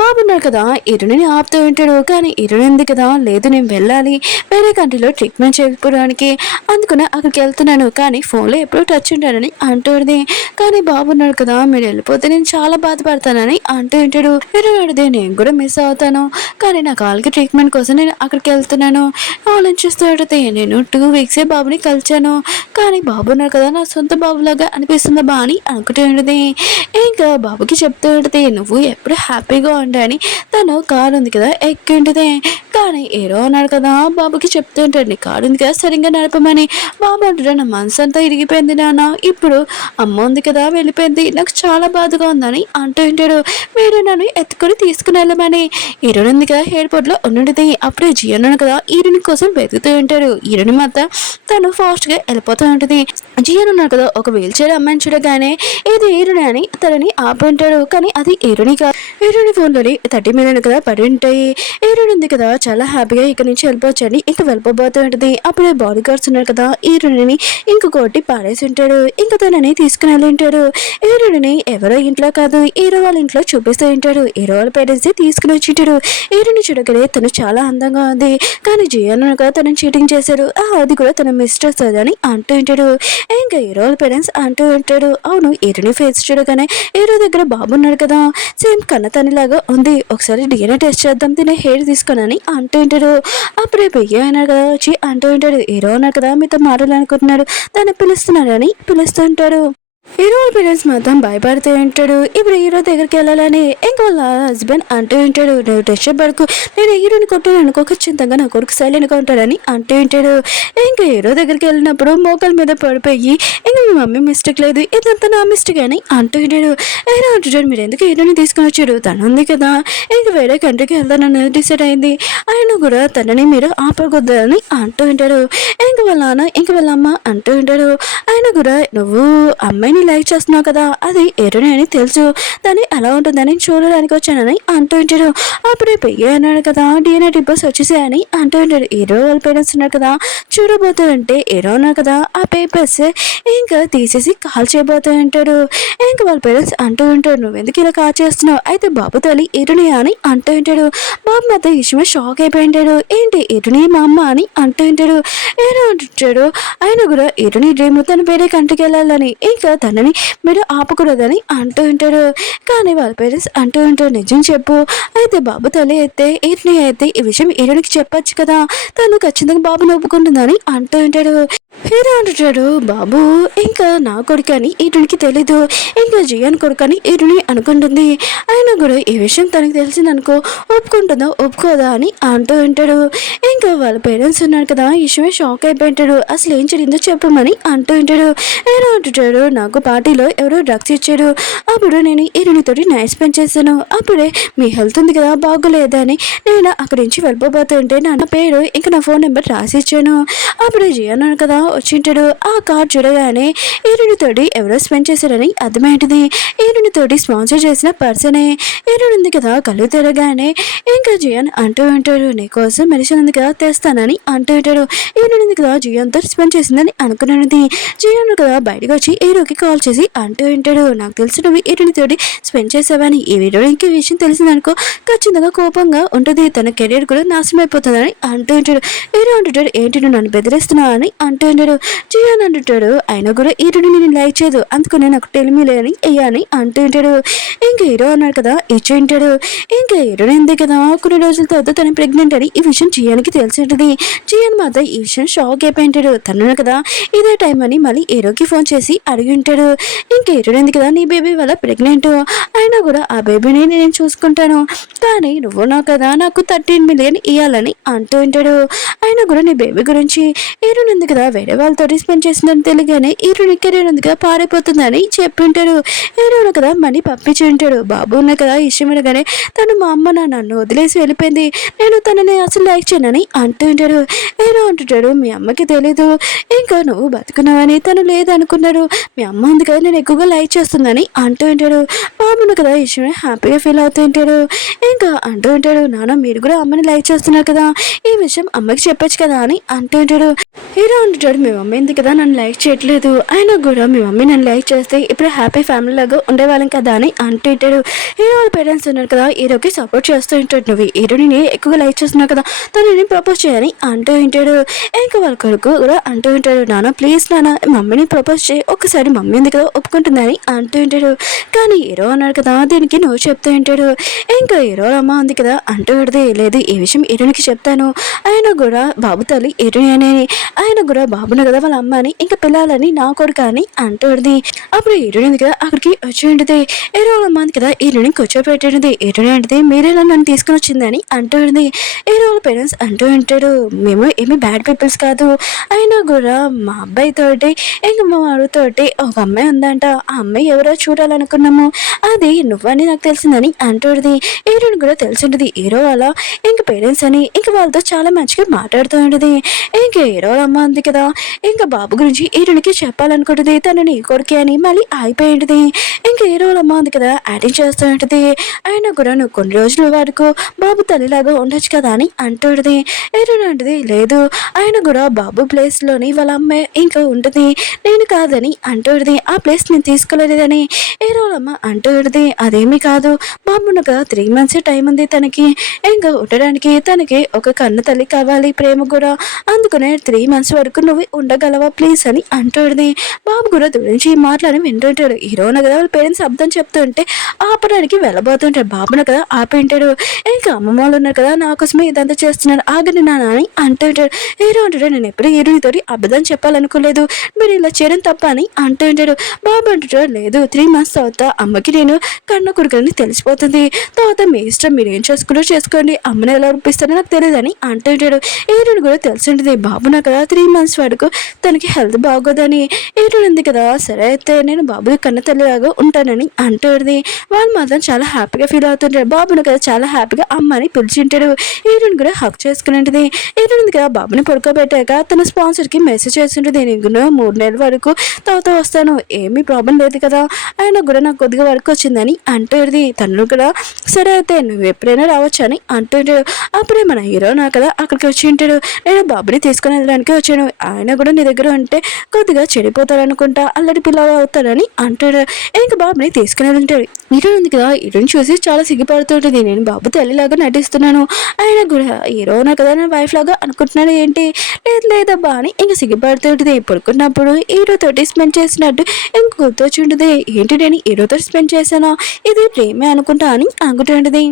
బాబు ఉన్నాడు కదా హీరోని ఆపుతూ ఉంటాడు. కానీ హీరోని ఉంది కదా లేదు నేను వెళ్ళాలి వేరే కంట్రీలో ట్రీట్మెంట్ చేసుకోవడానికి, అందుకనే అక్కడికి వెళ్తున్నాను, కానీ ఫోన్లో ఎప్పుడూ టచ్ ఉంటానని అంటుంది. కానీ బాబు ఉన్నాడు కదా మీరు వెళ్ళిపోతే నేను చాలా బాధపడతానని అంటూ ఉంటాడు. హీరోని అడిగితే నేను కూడా మిస్ అవుతాను, కానీ నా కాళ్ళకి ట్రీట్మెంట్ కోసం నేను అక్కడికి వెళ్తున్నాను ఆలోచిస్తూ అడిగితే నేను 2 వీక్సే బాబుని కలిచాను, కానీ బాబు ఉన్నాడు కదా నా సొంత బాబులాగా అనిపిస్తుందా బా అని అనుకుంటూ ఉంటుంది. ఇంకా బాబుకి చెప్తూ ఉంటుంది నువ్వు ఎప్పుడు హ్యాపీగా ఉండని, తను కారు ఉంది కదా ఎక్కి ఉంటుంది. కానీ హీరో అన్నాడు కదా బాబుకి చెప్తూ ఉంటాడు నీ కారు ఉంది కదా సరిగ్గా నడపమని. బాబు అంటాడు నా మనసు అంతా ఇరిగిపోయింది నాన్న, ఇప్పుడు అమ్మ ఉంది కదా వెళ్ళిపోయింది నాకు చాలా బాధగా ఉందని అంటూ ఉంటాడు. మీరు నన్ను ఎత్తుకొని తీసుకుని వెళ్ళమని. హీరో ఉంది కదా ఎయిర్పోర్ట్ లో ఉన్నది. అప్పుడే జియాన్ కదా హీరోని కోసం వెతుకుతూ ఉంటాడు. హీరోని మాత్రం తను ఫాస్ట్ గా వెళ్ళిపోతూ ఉంటుంది. జియాన్ ఉన్నాడు కదా ఒక వీల్ చైర్ అమ్మాయిని చూడగానే ఇది హీరోని అని తనని ఆపుంటాడు. కానీ అది హీరోని కాదు. హీరోని ఫోన్లోని 30 మిలియన్ కదా పడి ఉంటాయి. హీరోని ఉంది కదా చాలా హ్యాపీగా ఇక్కడ నుంచి వెళ్ళిపోవచ్చు అని ఇంకా వెళ్ళిపోతూ ఉంటుంది. అప్పుడే బాడీ గార్డ్స్ ఉన్నారు కదా హీరోని ఇంకొకటి పారేసి ఉంటాడు. ఇంకా తనని తీసుకుని వెళ్ళి ఉంటాడు. హీరోని ఎవరో ఇంట్లో కాదు హీరో వాళ్ళ ఇంట్లో చూపిస్తూ ఉంటాడు. హీరో వాళ్ళ పేరెంట్స్ తీసుకుని వచ్చి ఉంటాడు. హీరోని చూడగానే తను చాలా అందంగా ఉంది, కానీ జియాన్ కదా తనని చీటింగ్ చేశాడు, అది కూడా తన మిస్టర్స్ అని అంటూ ఉంటాడు. ఇంకా హీరో వాళ్ళ పేరెంట్స్ అంటూ ఉంటాడు అవును హీరోని ఫేస్ చూడగానే హీరో దగ్గర బాబు ఉన్నాడు కదా సేమ్ కన్న తనిలాగా ఉంది, ఒకసారి డిఎన్ఏ టెస్ట్ చేద్దాం తినే హెయిర్ తీసుకుని అంటూ ఉంటాడు. అప్పుడే పెయ్యి అయినాడు కదా వచ్చి అంటూ ఉంటాడు హీరో ఉన్నాడు కదా మీతో మాట్లాడాలనుకుంటున్నాడు తను పిలుస్తున్నాడు అని పిలుస్తూ ఉంటాడు. హీరో పేరెంట్స్ మాత్రం భయపడుతూ ఉంటాడు. ఇప్పుడు హీరో దగ్గరికి వెళ్ళాలని ఇంకా వాళ్ళ హస్బెండ్ అంటూ ఉంటాడు నువ్వు టెన్షన్ పడుకు, నేను హీరోని కొట్టాను అనుకో ఖచ్చితంగా నా కొడుకు సైలెంట్గా ఉంటాడని అంటూ ఉంటాడు. ఇంకా హీరో దగ్గరికి వెళ్ళినప్పుడు మోకాల మీద పడిపోయి ఇంకా మీ మమ్మీ మిస్టేక్ లేదు ఇదంతా నా మిస్టేక్ అని అంటూ ఉంటాడు. హీరో అంటుంటాడు మీరు ఎందుకు హీరోని తీసుకుని వచ్చాడు, తను ఉంది కదా ఇంకా వేరే కంట్రీకి వెళ్తానని డిసైడ్ అయింది, ఆయన కూడా తనని మీరు ఆపకూడదని అంటూ ఉంటాడు. ఇంకా వాళ్ళ నాన్న ఇంకా వాళ్ళ అమ్మ అంటూ ఉంటాడు ఆయన కూడా నువ్వు అమ్మాయిని ఏరుని లైక్ చేస్తున్నావు కదా, అది ఏరుని అని తెలుసు, దాన్ని ఎలా ఉంటుందని చూడడానికి వచ్చానని అంటూ ఉంటాడు. అప్పుడే పెయ్యి అన్నాడు కదా, DNA రిపోర్ట్స్ వచ్చేసాయని అంటూ ఉంటాడు. ఏరో వాళ్ళ పేరెంట్స్ ఉన్నారు కదా, చూడబోతాడంటే ఏరో ఉన్నారు కదా, ఆ పేపర్స్ ఇంకా తీసేసి కాల్ చేయబోతూ ఉంటాడు. ఇంకా వాళ్ళ పేరెంట్స్ అంటూ ఉంటాడు, నువ్వెందుకు ఇలా కాల్ చేస్తున్నావు, అయితే బాబు తల్లి ఏరుని అని అంటూ ఉంటాడు. బాబు మాత్రం ఈ విషయమే షాక్ అయిపోయింటాడు. ఏంటి ఏరుని మా అమ్మ అని అంటూ ఉంటాడు. ఏరో అంటుంటాడు, ఆయన కూడా ఏరుని డ్రీమ్ తన వేరే కంటికి వెళ్ళాలని, ఇంకా తనని మీరు ఆపకూడదని అంటూ ఉంటాడు. కానీ వాళ్ళ పేరెంట్స్ అంటూ ఉంటారు, నిజం చెప్పు, అయితే బాబు తల్లి అయితే ఏరుని అయితే ఈ విషయం ఏరునికి చెప్పచ్చు కదా, తను ఖచ్చితంగా బాబుని ఒప్పుకుంటుందని అంటూ ఉంటాడు. హీరో అంటాడు, బాబు ఇంకా నా కొడుకు అని ఈరునికి తెలీదు, ఇంకా జియాన్ కొడుకు అని ఈరుని అనుకుంటుంది, ఆయన కూడా ఈ విషయం తనకు తెలిసిందనుకో ఒప్పుకుంటుందా ఒప్పుకోదా అని అంటూ ఉంటాడు. ఇంకా వాళ్ళ పేరెంట్స్ ఉన్నారు కదా, ఈ విషయమే షాక్ అయిపోయింటాడు. అసలు ఏం జరిగిందో చెప్పమని అంటూ ఉంటాడు. హీరో అంటాడు, నాకు పార్టీలో ఎవరో డ్రగ్స్ ఇచ్చాడు, అప్పుడు నేను ఈరునితోటి నైస్ స్పెండ్ చేశాను, అప్పుడే మీ హెల్త్ ఉంది కదా బాగోలేదా అని నేను అక్కడి నుంచి వెళ్ళిపోతుంటే నా పేరు ఇంకా నా ఫోన్ నెంబర్ రాసి ఇచ్చాను, అప్పుడే జియాన్ కదా వచ్చింటాడు. ఆ కార్డ్ చూడగానే ఈరునితోటి ఎవరో స్పెండ్ చేశారని అర్థమైంది. ఈరునితోటి స్పాన్సర్ చేసిన పర్సనే. ఈరునింది కదా కళ్ళు తెరగానే ఇంకా జియాన్ అంటూ ఉంటాడు, నీకోసం మెడిసిన్ ఉంది కదా తెస్తానని అంటూ ఉంటాడు. ఈరునింది కదా జియాన్తో స్పెండ్ చేసిందని అనుకున్నది. జియాన్ కదా బయటకు వచ్చి హీరోకి కాల్ చేసి అంటూ ఉంటాడు, నాకు తెలిసి నువ్వు ఈరునితోటి స్పెండ్ చేసావని, ఈ వీడియోకి విషయం తెలిసిందనుకో ఖచ్చితంగా కోపంగా ఉంటుంది, తన కెరీర్ కూడా నాశనం అయిపోతుందని అంటూ ఉంటాడు. హీరో అంటుంటాడు, ఏంటి నువ్వు నన్ను బెదిరిస్తున్నావు అని అంటూ ఉంటాడు. జియాన్ అంటుంటాడు, అయినా కూడా ఈరుని నేను లైక్ చేయదు, అందుకని నాకు టెలిమిలేని అని అంటూ ఉంటాడు. ఇంకా హీరో అన్నాడు కదా ఇచ్చి ఉంటాడు. ఇంకా హీరోయిన్ ఉంది కదా కొన్ని రోజుల తర్వాత తను ప్రెగ్నెంట్ అని ఈ విషయం జియాన్కి తెలిసి ఉంటుంది. జియాన్ మాత్రం ఈ విషయం షాక్ అయిపోయి ఉంటాడు. తను కదా ఇదే టైం అని మళ్ళీ హీరోకి ఫోన్ చేసి అడిగి ఉంటాడు. ఇంకా హీరోయిన్ ఉంది కదా, నీ బేబీ వల్ల ప్రెగ్నెంట్, అయినా కూడా ఆ బేబీని నేను చూసుకుంటాను, కానీ నువ్వు నా కదా నాకు 13 మిలియన్ ఇవ్వాలని అంటూ ఉంటాడు. అయినా కూడా నీ బేబీ గురించి హీరోయిన్ ఉంది కదా వేరే వాళ్ళతో స్పెండ్ చేసిందని తెలియగానే హీరోయిన్ కెరీర్ ఉంది కదా పారైపోతుందని చెప్పి ఉంటాడు. హీరోయిన్ కదా మనీ పంపించి ఉంటాడు. బాబు ఉన్న కదా ఇష్టం వినగానే తను మా అమ్మ నన్ను వదిలేసి వెళ్ళిపోయింది, నేను తనని అసలు లైక్ చేయనని అంటూ ఉంటాడు. హీరో అంటుంటాడు, మీ అమ్మకి తెలీదు ఇంకా నువ్వు బతుకున్నావని, తను లేదనుకున్నాడు, మీ అమ్మ ఉంది కదా నేను ఎక్కువగా లైక్ చేస్తుందని అంటూ ఉంటాడు. బాబును కదా ఇష్టమే హ్యాపీగా ఫీల్ అవుతూ ఉంటాడు. ఇంకా అంటూ ఉంటాడు, నాన్న మీరు కూడా అమ్మని లైక్ చేస్తున్నారు కదా, ఈ విషయం అమ్మకి చెప్పొచ్చు కదా అని అంటూ ఉంటాడు. హీరో అంటుంటాడు, మీ మమ్మీ ఉంది కదా నన్ను లైక్ చేయట్లేదు, అయినా కూడా మీ మమ్మీ నన్ను లైక్ చేస్తే ఇప్పుడు హ్యాపీ ఫ్యామిలీ లాగా ఉండేవాళ్ళం కదా అని అంటూ ఉంటాడు. హీరో వాళ్ళ పేరెంట్స్ ఉన్నారు కదా హీరోకి సపోర్ట్ చేస్తూ ఉంటాడు, నువ్వు హీరోని ఎక్కువగా లైక్ చేస్తున్నావు కదా తనని ప్రపోజ్ చేయని అంటూ ఉంటాడు. ఇంకా వాళ్ళ కొడుకు కూడా అంటూ ఉంటాడు, నాన్న ప్లీజ్ నాన్న మమ్మీని ప్రపోజ్ చేయి, ఒక్కసారి మమ్మీ ఉంది కదా ఒప్పుకుంటుందని అంటూ ఉంటాడు. కానీ హీరో అన్నాడు కదా దీనికి నువ్వు చెప్తూ ఉంటాడు. ఇంకా హీరో అమ్మ ఉంది కదా అంటూ ఉంటుంది, లేదు ఈ విషయం హీరోనికి చెప్తాను, ఆయన కూడా బాబు తల్లి హీరోని అనేది, ఆయన కూడా బాబును కదా వాళ్ళ అమ్మని ఇంకా పిల్లాలని నా కొడుకు అని అంటుంది. అప్పుడు హీరోయిన్ కదా అక్కడికి వచ్చి ఉంటుంది. హీరో అమ్మ కదా హీరోని కూర్చోపెట్టింది. హీరోయిన్ అంటే మీరేనా నన్ను తీసుకుని వచ్చిందని అంటుంది. హీరో పేరెంట్స్ అంటూ ఉంటాడు, మేము ఏమి బ్యాడ్ పీపుల్స్ కాదు, అయినా కూడా మా అబ్బాయితోటి ఇంకా మా వాడితోటి ఒక అమ్మాయి ఉందంట, ఆ అమ్మాయి ఎవరో చూడాలనుకున్నాము, అది నువ్వని నాకు తెలిసిందని అంటుంది. హీరోని కూడా తెలిసి ఉంటుంది హీరో వాళ్ళ ఇంక పేరెంట్స్ అని, ఇంక వాళ్ళతో చాలా మంచిగా మాట్లాడుతూ ఉంటుంది. ఇంకా హీరో అమ్మ ఉంది కదా ఇంకా బాబు గురించి హీరోనికి చెప్పాలనుకుంటుంది, తను నీ కొడుకే అని మళ్ళీ అయిపోయి ఉంటుంది. ఇంకా హీరో అమ్మ ఉంది కదా యాక్టింగ్ చేస్తూ ఉంటుంది, అయినా కూడా నువ్వు కొన్ని రోజుల వరకు బాబు తల్లిలాగా ఉండొచ్చు కదా అని అంటుంది. హీరోయిన్ అంటుంది, లేదు ఆయన కూడా బాబు ప్లేస్లోని వాళ్ళ అమ్మాయి ఇంకా ఉంటుంది, నేను కాదని అంటుంది, ఆ ప్లేస్ నేను తీసుకోలేదని హీరో అమ్మ అంటుంది. అదేమీ కాదు, బాబును కదా 3 months టైం ఉంది తనకి, ఇంకా ఉండడానికి తనకి ఒక కన్న తల్లి కావాలి ప్రేమ కూడా, అందుకనే 3 months వరకు నువ్వు ఉండగలవా ప్లీజ్ అని అంటుంది. బాబు కూడా గురించి మాట్లాడి వింటుంటాడు. హీరోన కదా వాళ్ళ పేరెంట్స్ అర్థం చెప్తుంటే ఆపడానికి వెళ్ళబోతుంటాడు. బాబున కదా ఆపింటాడు. ఇంకా అమ్మమ్మ వాళ్ళు ఉన్నారు కదా నా కోసమే ఇదంతా చేస్తున్నారు ఆగని నాన్న అని అంటుంటాడు. హీరో అంటాడు, నేను ఎప్పుడు హీరోనితో అబద్ధం చెప్పాలనుకోలేదు, మీరు ఇలా చేయడం తప్ప అని అంటుంటాడు. బాబు అంటుంటాడు, లేదు 3 months తర్వాత అమ్మకి నేను కన్న కొడుకుని తెలిసిపోతుంది, తర్వాత మీ ఇష్టం మీరు ఏం చేసుకుంటారో చేసుకోండి, అమ్మని ఎలా ఒప్పిస్తారో నాకు తెలియదని అంటుంటాడు. హీరోని కూడా తెలిసి ఉంటుంది బాబు నాకు కదా 3 months వరకు తనకి హెల్త్ బాగోదని. హీరోయిన్ ఉంది కదా సరే అయితే నేను బాబు కన్న తల్లిలాగా ఉంటానని అంటుంది. వాళ్ళు మాత్రం చాలా హ్యాపీగా ఫీల్ అవుతుంటారు. బాబును కదా చాలా హ్యాపీగా అమ్మని పిలిచింటాడు. హీరోయిన్ కూడా హక్ చేసుకుని ఉంటుంది. హీరోయిన్ ఉంది కదా బాబుని పడుకోబెట్టాక తన స్పాన్సర్కి మెసేజ్ చేస్తుంటుంది, నేను 3 నెలల వరకు తర్వాత వస్తాను వచ్చాను, ఏమీ ప్రాబ్లం లేదు కదా, ఆయన కూడా నాకు కొద్దిగా వర్క్ వచ్చిందని అంటుంది. తను కూడా సరే అయితే నువ్వు ఎప్పుడైనా రావచ్చు అని అంటుంటాడు. అప్పుడే మన హీరో నా కదా అక్కడికి వచ్చి ఉంటాడు. నేను బాబుని తీసుకుని వెళ్ళడానికి వచ్చాను, ఆయన కూడా నీ దగ్గర ఉంటే కొద్దిగా చెడిపోతారనుకుంటా, అల్లడి పిల్లలు అవుతాడని అంటాడు. ఇంకా బాబుని తీసుకుని వెళ్తాడు. హీరో ఉంది కదా, హీరోని చూసి చాలా సిగ్గుపడుతుంటుంది. నేను బాబు తల్లిలాగా నటిస్తున్నాను, ఆయన కూడా హీరోనా కదా నా వైఫ్ లాగా అనుకుంటున్నాడు ఏంటి, లేదు లేదబ్బా అని ఇంక సిగ్గుపడుతుంటుంది. పడుకున్నప్పుడు హీరోతోటి స్పెండ్ చేసినట్టు ఇంక గుర్తొచ్చుంటుంది. ఏంటి నేను హీరోతో స్పెండ్ చేశానా, ఇది ప్రేమే అనుకుంటా అని అనుకుంటుంటుంది.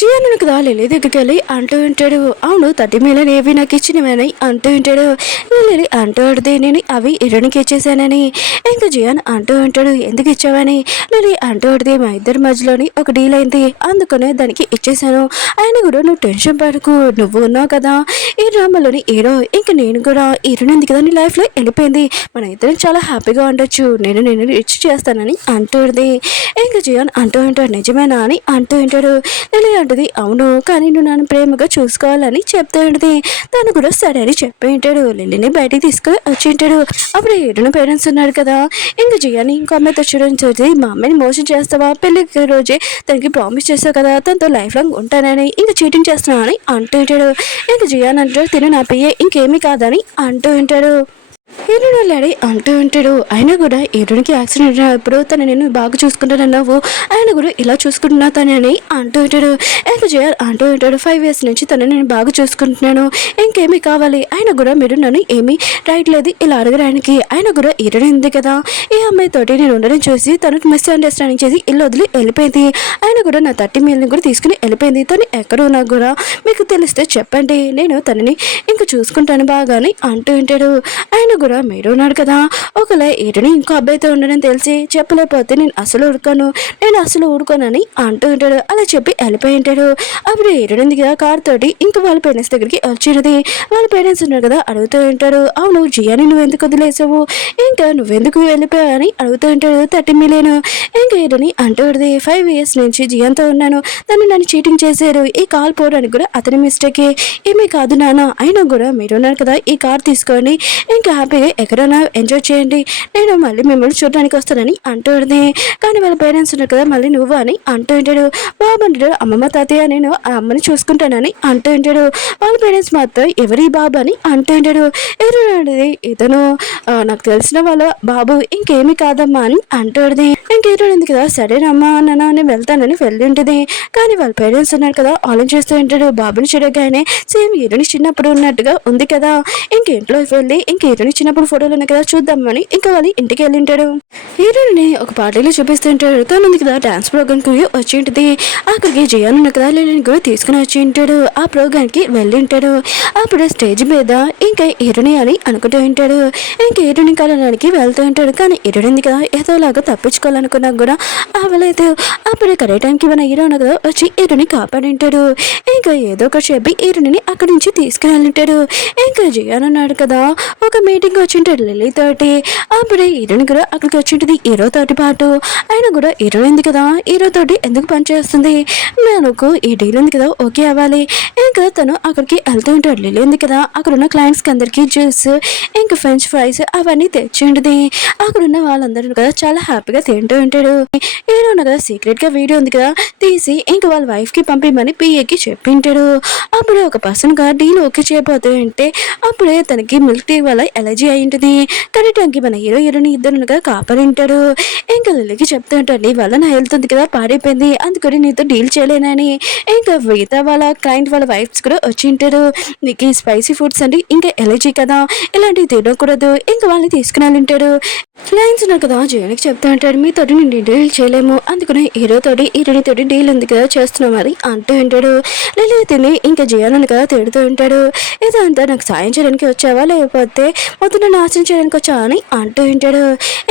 జియాను కదా లిల్లీ దగ్గరికి వెళ్ళి అంటూ ఉంటాడు. అవును 30 మిలియన్ ఏవి నాకు ఇచ్చినవని అంటూ ఉంటాడు. లిల్లీ అంటూ ఉంటుంది, నేను అవి హీరోనికి ఇచ్చేసానని. ఇంకా జియాన్ అంటూ ఉంటాడు, ఎందుకు ఇచ్చావని. లిల్లీ అంటూ ఉంటుంది, మా ఇద్దరి మధ్యలోని ఒక డీల్ అయింది, అందుకనే దానికి ఇచ్చేసాను. ఆయన కూడా నువ్వు టెన్షన్ పడకు, నువ్వు ఉన్నావు కదా ఈ డ్రామాలోని హీరో, ఇంక నేను కూడా హీరోని ఉంది కదా నీ లైఫ్లో వెళ్ళిపోయింది, మన ఇద్దరం చాలా హ్యాపీగా ఉండొచ్చు, నేను రిచ్ చేస్తానని అంటూ ఉంటుంది. ఇంకా జియాన్ అంటూ ఉంటాడు, నిజమేనా అని అంటూ ఉంటాడు. లిల్లీ అంటది, అవును కానీ నువ్వు నన్ను ప్రేమగా చూసుకోవాలని చెప్తూ ఉంటుంది. తను కూడా సరే అని చెప్పి ఉంటాడు. లిల్లీని బయటికి తీసుకుని వచ్చి ఉంటాడు. అప్పుడు ఏడున పేరెంట్స్ ఉన్నారు కదా, ఇంకా జియాని ఇంకో అమ్మాయితో చూడండి, మా అమ్మాయిని మోసం చేస్తావా, పెళ్లికి రోజే తనకి ప్రామిస్ చేస్తావు కదా తనతో లైఫ్ లాంగ్ ఉంటానని, ఇంకా చీటింగ్ చేస్తున్నావు అని అంటూ ఉంటాడు. ఇంకా జియాన్ అంటాడు, తిను నా పియ్యే ఇంకేమీ కాదని అంటూ ఉంటాడు. హీరోని వెళ్ళాడి అంటూ ఉంటాడు. అయినా కూడా హీరోనికి యాక్సిడెంట్ అయినప్పుడు తను నేను బాగా చూసుకుంటానన్నావు, ఆయన కూడా ఇలా చూసుకుంటున్నా తనని అంటూ ఉంటాడు. ఇంకా జయర్ అంటూ ఉంటాడు, 5 years నుంచి తను నేను బాగా చూసుకుంటున్నాను, ఇంకేమీ కావాలి, ఆయన కూడా మీరు నన్ను ఏమీ రైట్ లేదు ఇలా అడగడానికి. ఆయన కూడా హీరోని ఉంది కదా ఈ అమ్మాయితోటి నేను ఉండడం చూసి తనకు మిస్ అండర్స్టాండింగ్ చేసి ఇల్లు వదిలి వెళ్ళిపోయింది. ఆయన కూడా నా 30 million కూడా తీసుకుని వెళ్ళిపోయింది. తను ఎక్కడో నాకు కూడా మీకు తెలిస్తే చెప్పండి, నేను తనని ఇంకా చూసుకుంటాను బాగాని అంటూ ఉంటాడు. ఆయన కూడా మీరు ఉన్నాడు కదా, ఒకవేళ ఏటని ఇంకో అబ్బాయితో ఉండడం తెలిసి చెప్పలేకపోతే నేను అసలు ఊరుకోనని అంటూ ఉంటాడు. అలా చెప్పి వెళ్ళిపోయి ఉంటాడు. అప్పుడు ఏడుంది కదా కార్ తోటి ఇంకా వాళ్ళ పేరెంట్స్ దగ్గరికి వచ్చినది. వాళ్ళ పేరెంట్స్ ఉన్నారు కదా అడుగుతూ ఉంటారు, అవును జియాని నువ్వు ఎందుకు వదిలేసావు, ఇంకా నువ్వెందుకు వెళ్ళిపోయావు అని అడుగుతూ ఉంటాడు. 30 million ఇంకా ఏడని అంటూ 5 years నుంచి జియాన్తో ఉన్నాను, తను నన్ను చీటింగ్ చేశారు, ఈ కాల్ పోవడానికి కూడా అతని మిస్టేకే, ఏమీ కాదు నాన్న, అయినా కూడా మీరు ఉన్నారు కదా ఈ కార్ తీసుకొని ఇంకా హ్యాపీగా ఎక్కడైనా ఎంజాయ్ చేయండి, నేను మళ్ళీ మిమ్మల్ని చూడడానికి వస్తానని అంటుంది. కానీ వాళ్ళ పేరెంట్స్ ఉన్నారు కదా మళ్ళీ నువ్వు అని అంటూ ఉంటాడు. బాబు అంటాడు, అమ్మమ్మ తాతయ్య నేను ఆ అమ్మని చూసుకుంటానని అంటూ ఉంటాడు. వాళ్ళ పేరెంట్స్ మాత్రం ఎవరి బాబు అని అంటూ ఉంటాడు. ఎవరు ఇతను నాకు తెలిసిన వాళ్ళ బాబు, ఇంకేమీ కాదమ్మా అని అంటుంది. ఇంకేంటి కదా సరేనమ్మా నాన్న నేను వెళ్తానని వెళ్ళి ఉంటుంది. కానీ వాళ్ళ పేరెంట్స్ ఉన్నారు కదా ఆలోచిస్తూ ఉంటాడు, బాబుని చూడగానే సేమ్ హీరోని చిన్నప్పుడు ఉన్నట్టుగా ఉంది కదా, ఇంకేంట్లో వెళ్ళి ఇంక హీరోని చిన్నప్పుడు ఫోటోలు ఉన్నాయి కదా చూద్దామని ఇంకా వాళ్ళు ఇంటికి వెళ్ళి ఉంటాడు. హీరోని ఒక పార్టీలో చూపిస్తుంటాడు. తను ఉంది కదా డాన్స్ ప్రోగ్రామ్ కి వచ్చి ఉంటుంది. అక్కడికి జియాన్ ఉన్న కదా లిల్లీని కూడా తీసుకుని వచ్చి ఉంటాడు. ఆ ప్రోగ్రామ్ కి వెళ్ళి ఉంటాడు. అప్పుడు స్టేజ్ మీద ఇంకా హీరోని అని అనుకుంటూ ఉంటాడు. ఇంకా హీరోని కలడానికి వెళ్తూ ఉంటాడు. కానీ హీరోని ఉంది కదా ఏదోలాగా తప్పించుకోవాలనుకున్నా కూడా అవ్వలేదు. అప్పుడు కరే టైంకి మన హీరో ఉన్న కదా వచ్చి హీరోని కాపాడి ఉంటాడు. ఇంకా ఏదో ఒకటి చెప్పి హీరోని అక్కడి నుంచి తీసుకుని వెళ్ళింటాడు. ఇంకా జియాన్ ఉన్నాడు కదా ఒక మీటింగ్ వచ్చి ఉంటాడు లిల్లీ తోటి. అప్పుడే హీరోని కూడా అక్కడికి వచ్చి ఉంటుంది హీరో తోటి పాటు. ఆయన కూడా హీరో ఉంది కదా హీరో తోటి ఎందుకు పనిచేస్తుంది, నాకు ఈ డీల్ ఉంది కదా ఓకే అవ్వాలి. ఇంకా తను అక్కడికి వెళ్తూ ఉంటాడు. లిల్లీ ఉంది కదా అక్కడ ఉన్న క్లయింట్స్కి అందరికీ జ్యూస్ ఇంకా ఫ్రెంచ్ ఫ్రైస్ అవన్నీ తెచ్చి ఉంటుంది. అక్కడ ఉన్న వాళ్ళందరూ కదా చాలా హ్యాపీగా తింటూ ఉంటాడు. హీరో కదా సీక్రెట్ గా వీడియో ఉంది కదా తీసి ఇంకా వాళ్ళ వైఫ్ కి పంపిమని పిఏకి చెప్పింటాడు. అప్పుడు ఒక పర్సన్ గా డీల్ ఓకే చేయబోతూ ఉంటే అప్పుడే తనకి మిల్క్ టీ వల్ల ఎలర్జీ అయి ఉంటుంది. కానీ టంకి మన హీరోని ఇద్దరుగా కాపాడింటాడు. ఇంకా లిల్లీకి చెప్తూ ఉంటాడు, వల్ల నా హెల్త్ ఉంది కదా పాడైపోయింది, అందుకని నీతో డీల్ చేయలేనని. ఇంకా మిగతా వాళ్ళ క్లయింట్ వాళ్ళ వైఫ్స్ కూడా వచ్చి ఉంటారు. నీకు ఈ స్పైసీ ఫుడ్స్ అంటే ఇంకా ఎలర్జీ కదా ఇలాంటివి తినకూడదు, ఇంకా వాళ్ళని తీసుకుని వెళ్ళింటాడు. క్లయింట్స్ ఉన్నారు కదా జయానికి చెప్తూ ఉంటాడు, మీతోటి నేను డీల్ చేయలేము, అందుకని హీరోనితోటి డీల్ ఉంది కదా చేస్తున్నాం మరి అంటూ ఉంటాడు. లిల్లీ తిని ఇంకా జయాను కదా తిడుతూ ఉంటాడు, ఇదంతా నాకు సాయం చేయడానికి వచ్చావా లేకపోతే మొత్తం నన్ను నాశనం చేయడానికి వచ్చావా అని అంటూ ఉంటాడు.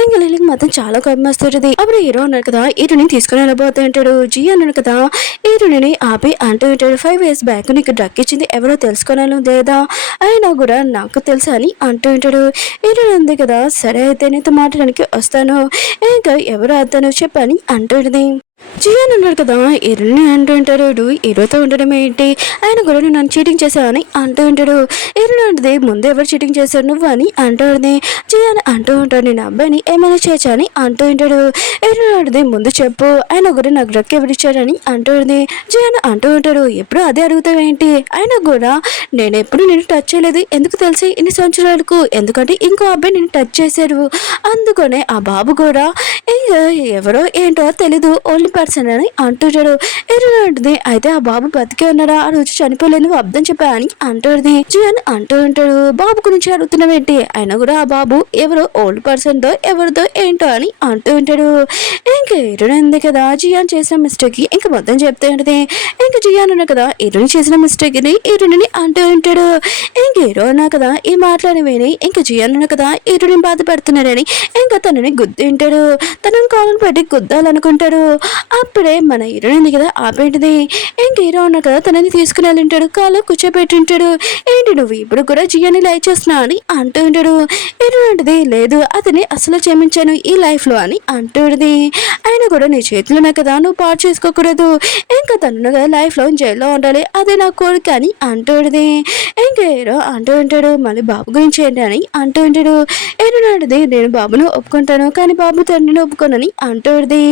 ఇంకా లిల్లీకి మాత్రం చాలా కోపం వస్తుంటుంది. అప్పుడు హీరో ఉన్నారు కదా హీరోని తీసుకుని వెళ్ళబోతూ ఉంటాడు. జీ అన్నాడు కదా హీరోని ఆపి అంటూ ఉంటాడు, 5 years బ్యాక్ నీకు డ్రగ్ ఇచ్చింది ఎవరో తెలుసుకోవాలని లేదా, అయినా కూడా నాకు తెలుసా అని అంటూ ఉంటాడు. హీరో ఉంది కదా సరే అయితే నీతో మాట్లాడడానికి వస్తాను, ఇంకా ఎవరు అతను చెప్పని అంటుంది. జియాన్ ఉన్నాడు కదా, హీరోని అంటూ ఉంటాడు, హీరోతో ఉండడం ఏంటి, ఆయన కూడా నువ్వు నన్ను చీటింగ్ చేసావని అంటూ ఉంటాడు. హీరోని అంటది, ముందు ఎవరు చీటింగ్ చేశారు నువ్వు అని అంటూ ఉంటుంది. జియాన్ అంటూ ఉంటాడు, నేను అబ్బాయిని ఏమైనా చేయొచ్చా అని అంటూ ఉంటాడు. హీరోని అంటది, ముందు చెప్పు, ఆయన కూడా నాకు డ్రగ్ ఎవరిచ్చాడని అంటూ ఉంది. జియాన్ అంటూ ఉంటాడు, ఎప్పుడు అదే అడుగుతావేంటి, ఆయన కూడా నేను ఎప్పుడు నేను టచ్ చేయలేదు, ఎందుకు తెలిసి ఇన్ని సంవత్సరాలకు, ఎందుకంటే ఇంకో అబ్బాయి నేను టచ్ చేశాడు, అందుకనే ఆ బాబు కూడా ఇంకా ఎవరో ఏంటో తెలీదు, ఓన్లీ పర్సన్ అని అంటుంటాడు. ఏంటంటుంది, అయితే ఆ బాబు బతికే ఉన్నాడా, ఆ రోజు చనిపోలేదు అర్థం చెప్పా అని అంటుంది. జియాన్ అంటూ ఉంటాడు, బాబు గురించి అడుగుతున్నావేంటి, అయినా కూడా ఆ బాబు ఎవరో ఓల్డ్ పర్సన్ తో ఎవరితో ఏంటో అని అంటూ ఉంటాడు. ఇంకా హీరోయిన్ ఉంది కదా, జియాన్ చేసిన మిస్టేక్ కి ఇంకా మొత్తం చెప్తూ ఉంటుంది. ఇంకా జియాన్ ఉన్నా కదా, హీరోయిన్ చేసిన మిస్టేక్ ని హీరోయిన్ అంటూ ఉంటాడు. ఇంక హీరో ఉన్నా కదా, ఈ మాటలని విని ఇంకా జియాన్ ఉన్నా కదా, హీరోయిన్ బాధ పెడుతున్నాడని ఇంకా తనని గుద్దింటాడు. తనని కాలం పెట్టి గుద్దాలనుకుంటాడు. అప్పుడే మన హీరోయిన్ ఉంది కదా, ఆపేంటిది. ఇంక హీరో ఉన్నా కదా, తనని తీసుకుని వెళ్ళింటాడు, కాలు కూర్చోబెట్టింటాడు. ఏంటి నువ్వు ఇప్పుడు కూడా జియాని లైక్ చేస్తున్నా అని అంటూ ఉంటాడు. ఏంటంటది, లేదు అతని అసలు క్షమించాను ఈ లైఫ్ లో అని అంటుంది. ఆయన కూడా నీ చేతిలోనే కదా, నువ్వు పాటు చేసుకోకూడదు, ఇంకా తను కదా లైఫ్ లో జైల్లో ఉండాలి, అదే నా కోరిక అని అంటుంది. ఇంకా హీరో అంటూ ఉంటాడు, మళ్ళీ బాబు గురించి ఏంటి అని అంటూ ఉంటాడు. ఏంటంటది, నేను బాబును ఒప్పుకుంటాను కానీ బాబు తండ్రిని ఒప్పుకోనని అంటుంది.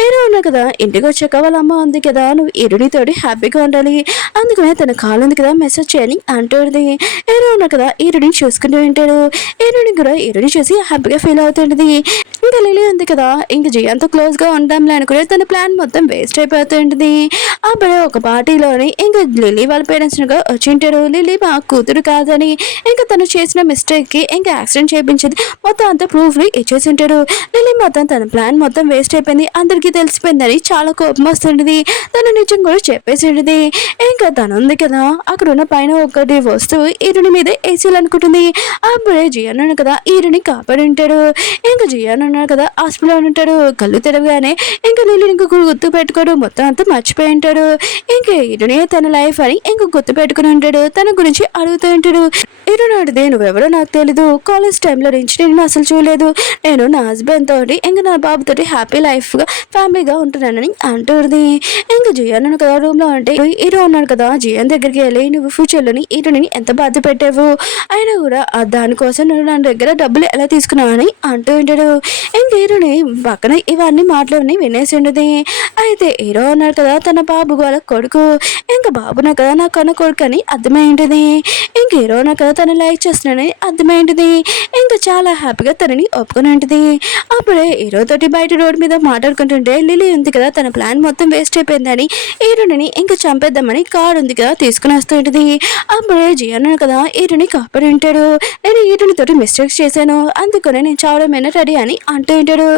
హీరో ఉన్నా కదా, ఇంటికి వచ్చాక వాళ్ళ అమ్మ ఉంది కదా, నువ్వు హీరోనితోటి హ్యాపీగా ఉండాలి, అందుకనే తన కాలు ఉంది కదా మెసేజ్ చేయని అంటుంది. హీరో ఉన్నా కదా, హీరోని చూసుకుంటూ ఉంటాడు. హీరోని కూడా హీరోని చూసి హ్యాపీగా ఫీల్ అవుతుంటది. ఇంకా లిలీ ఉంది కదా, ఇంక జియాన్తో క్లోజ్ గా ఉంటాంలే అనుకునే తన ప్లాన్ మొత్తం వేస్ట్ అయిపోతుంటది. అప్పుడే ఒక పార్టీలోని ఇంకా లిలీ వాళ్ళ పేరెంట్స్ వచ్చింటాడు. లిలీ మా కూతురు కాదని, ఇంకా తను చేసిన మిస్టేక్ కి ఇంకా యాక్సిడెంట్ చేయించింది మొత్తం అంతా ప్రూఫ్ ఇచ్చేసి ఉంటాడు. లిలీ మొత్తం తన ప్లాన్ మొత్తం వేస్ట్ అయిపోయింది, అందరికీ తెలిసిపోయిందని చాలా కోపం వస్తుంటది. తను నిజం కూడా చెప్పేసి ఉంటుంది. ఇంకా తను ఉంది కదా, అక్కడ ఉన్న పైన ఒకటి వస్తువు ఈరుని మీద వేసేయాలి అనుకుంటుంది. అప్పుడే జియాన్ ఉన్నాడు కదా, ఈరుని కాపాడి ఉంటాడు. ఇంకా జియాన్ ఉన్నాడు కదా, హాస్పిటల్లో ఉంటాడు. కళ్ళు తెరవగానే ఇంకా లిల్లీ ఇంక గుర్తు పెట్టుకోడు, మొత్తం అంతా మర్చిపోయి ఉంటాడు. ఇంకా ఈరుని తన లైఫ్ అని ఇంకా గుర్తు పెట్టుకుని ఉంటాడు. తన గురించి అడుగుతూ ఉంటాడు. ఈరుని అడిగితే, నువ్వెవరో నాకు తెలీదు, కాలేజ్ టైంలో నుంచి నేను అసలు చూడలేదు, నేను నా హస్బెండ్ తోటి ఇంకా నా బాబుతోటి హ్యాపీ లైఫ్ గా ఫ్యామిలీగా ఉంటున్నానని అంటుంది. ఇంకా జియాన్ కదా రూమ్ లో అంటే హీరో ఉన్నాడు కదా, జియాన్ దగ్గరికి వెళ్ళి, నువ్వు ఫ్యూచర్ లోని హీరోని ఎంత బాధ పెట్టావు, అయినా కూడా దానికోసం నువ్వు నా దగ్గర డబ్బులు ఎలా తీసుకున్నావు అని అంటూ ఉంటాడు. ఇంకా హీరోని పక్కన ఇవన్నీ మాటలన్నీ వినేసి ఉండదు. అయితే హీరో ఉన్నాడు కదా, తన బాబు వాళ్ళ కొడుకు, ఇంకా బాబు నా కదా నా కన్న కొడుకు అని అర్థమైంటది. ఇంక హీరో నా కదా తను లైక్ చేస్తున్నానని అర్థమైంటది. ఇంకా చాలా హ్యాపీగా తనని ఒప్పుకొని ఉంటుంది. అప్పుడే హీరో తోటి బయట రోడ్ మీద మాట్లాడుకుంటుంటే లిలీ ఉంది కదా, తన ప్లాన్ మొత్తం వేస్ట్ అయిపోయిందని హీరోని ఇంకా చంపేద్దామని కార్ ఉంది కదా తీసుకుని వస్తూ ఉంటుంది. అప్పుడే జియాన్ కదా హీరోని కాపాడి ఉంటాడు. నేను హీరోని తోటి మిస్టేక్స్ చేశాను, అందుకనే నేను చావడమైనా రెడీ అని అంటూ ఉంటాడు.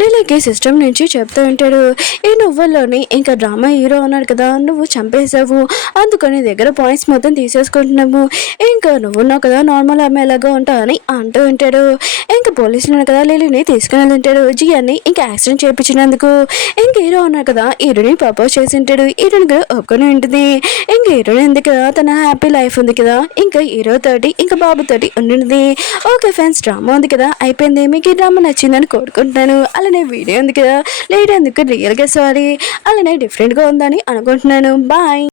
లిలీకి సిస్టమ్ నుంచి చెప్తూ ఉంటాడు, ఈ నువ్వుల్లోని ఇంకా డ్రామా హీరో ఉన్నాడు కదా, నువ్వు చంపేశావు, అందుకని దగ్గర పాయింట్స్ మొత్తం తీసేసుకుంటున్నాము, ఇంకా నువ్వున్నావు కదా నార్మల్ అమ్మాయిలాగా ఉంటావు అని అంటూ ఉంటాడు. ఇంకా పోలీసులు కదా లిలీని తీసుకుని వెళ్తుంటాడు. జియాన్ని ఇంకా యాక్సిడెంట్ చేయించినందుకు. ఇంక హీరో ఉన్నాడు కదా, హీరోని ప్రపోజ్ చేసి ఉంటాడు. హీరోని కూడా ఒప్పుకొని ఉంటుంది. ఇంక హీరోని ఉంది కదా, తన హ్యాపీ లైఫ్ ఉంది కదా, ఇంకా హీరో తోటి ఇంకా బాబు తోటి ఉండింది. ఓకే ఫ్రెండ్స్, డ్రామా ఉంది కదా అయిపోయింది. మీకు ఈ డ్రామా నచ్చిందని కోరుకుంటున్నాను. అలానే వీడియో ఉంది కదా లేట్ ఎందుకు రియల్గా సారీ, అలానే డిఫరెంట్గా ఉందని అనుకుంటున్నాను. బాయ్.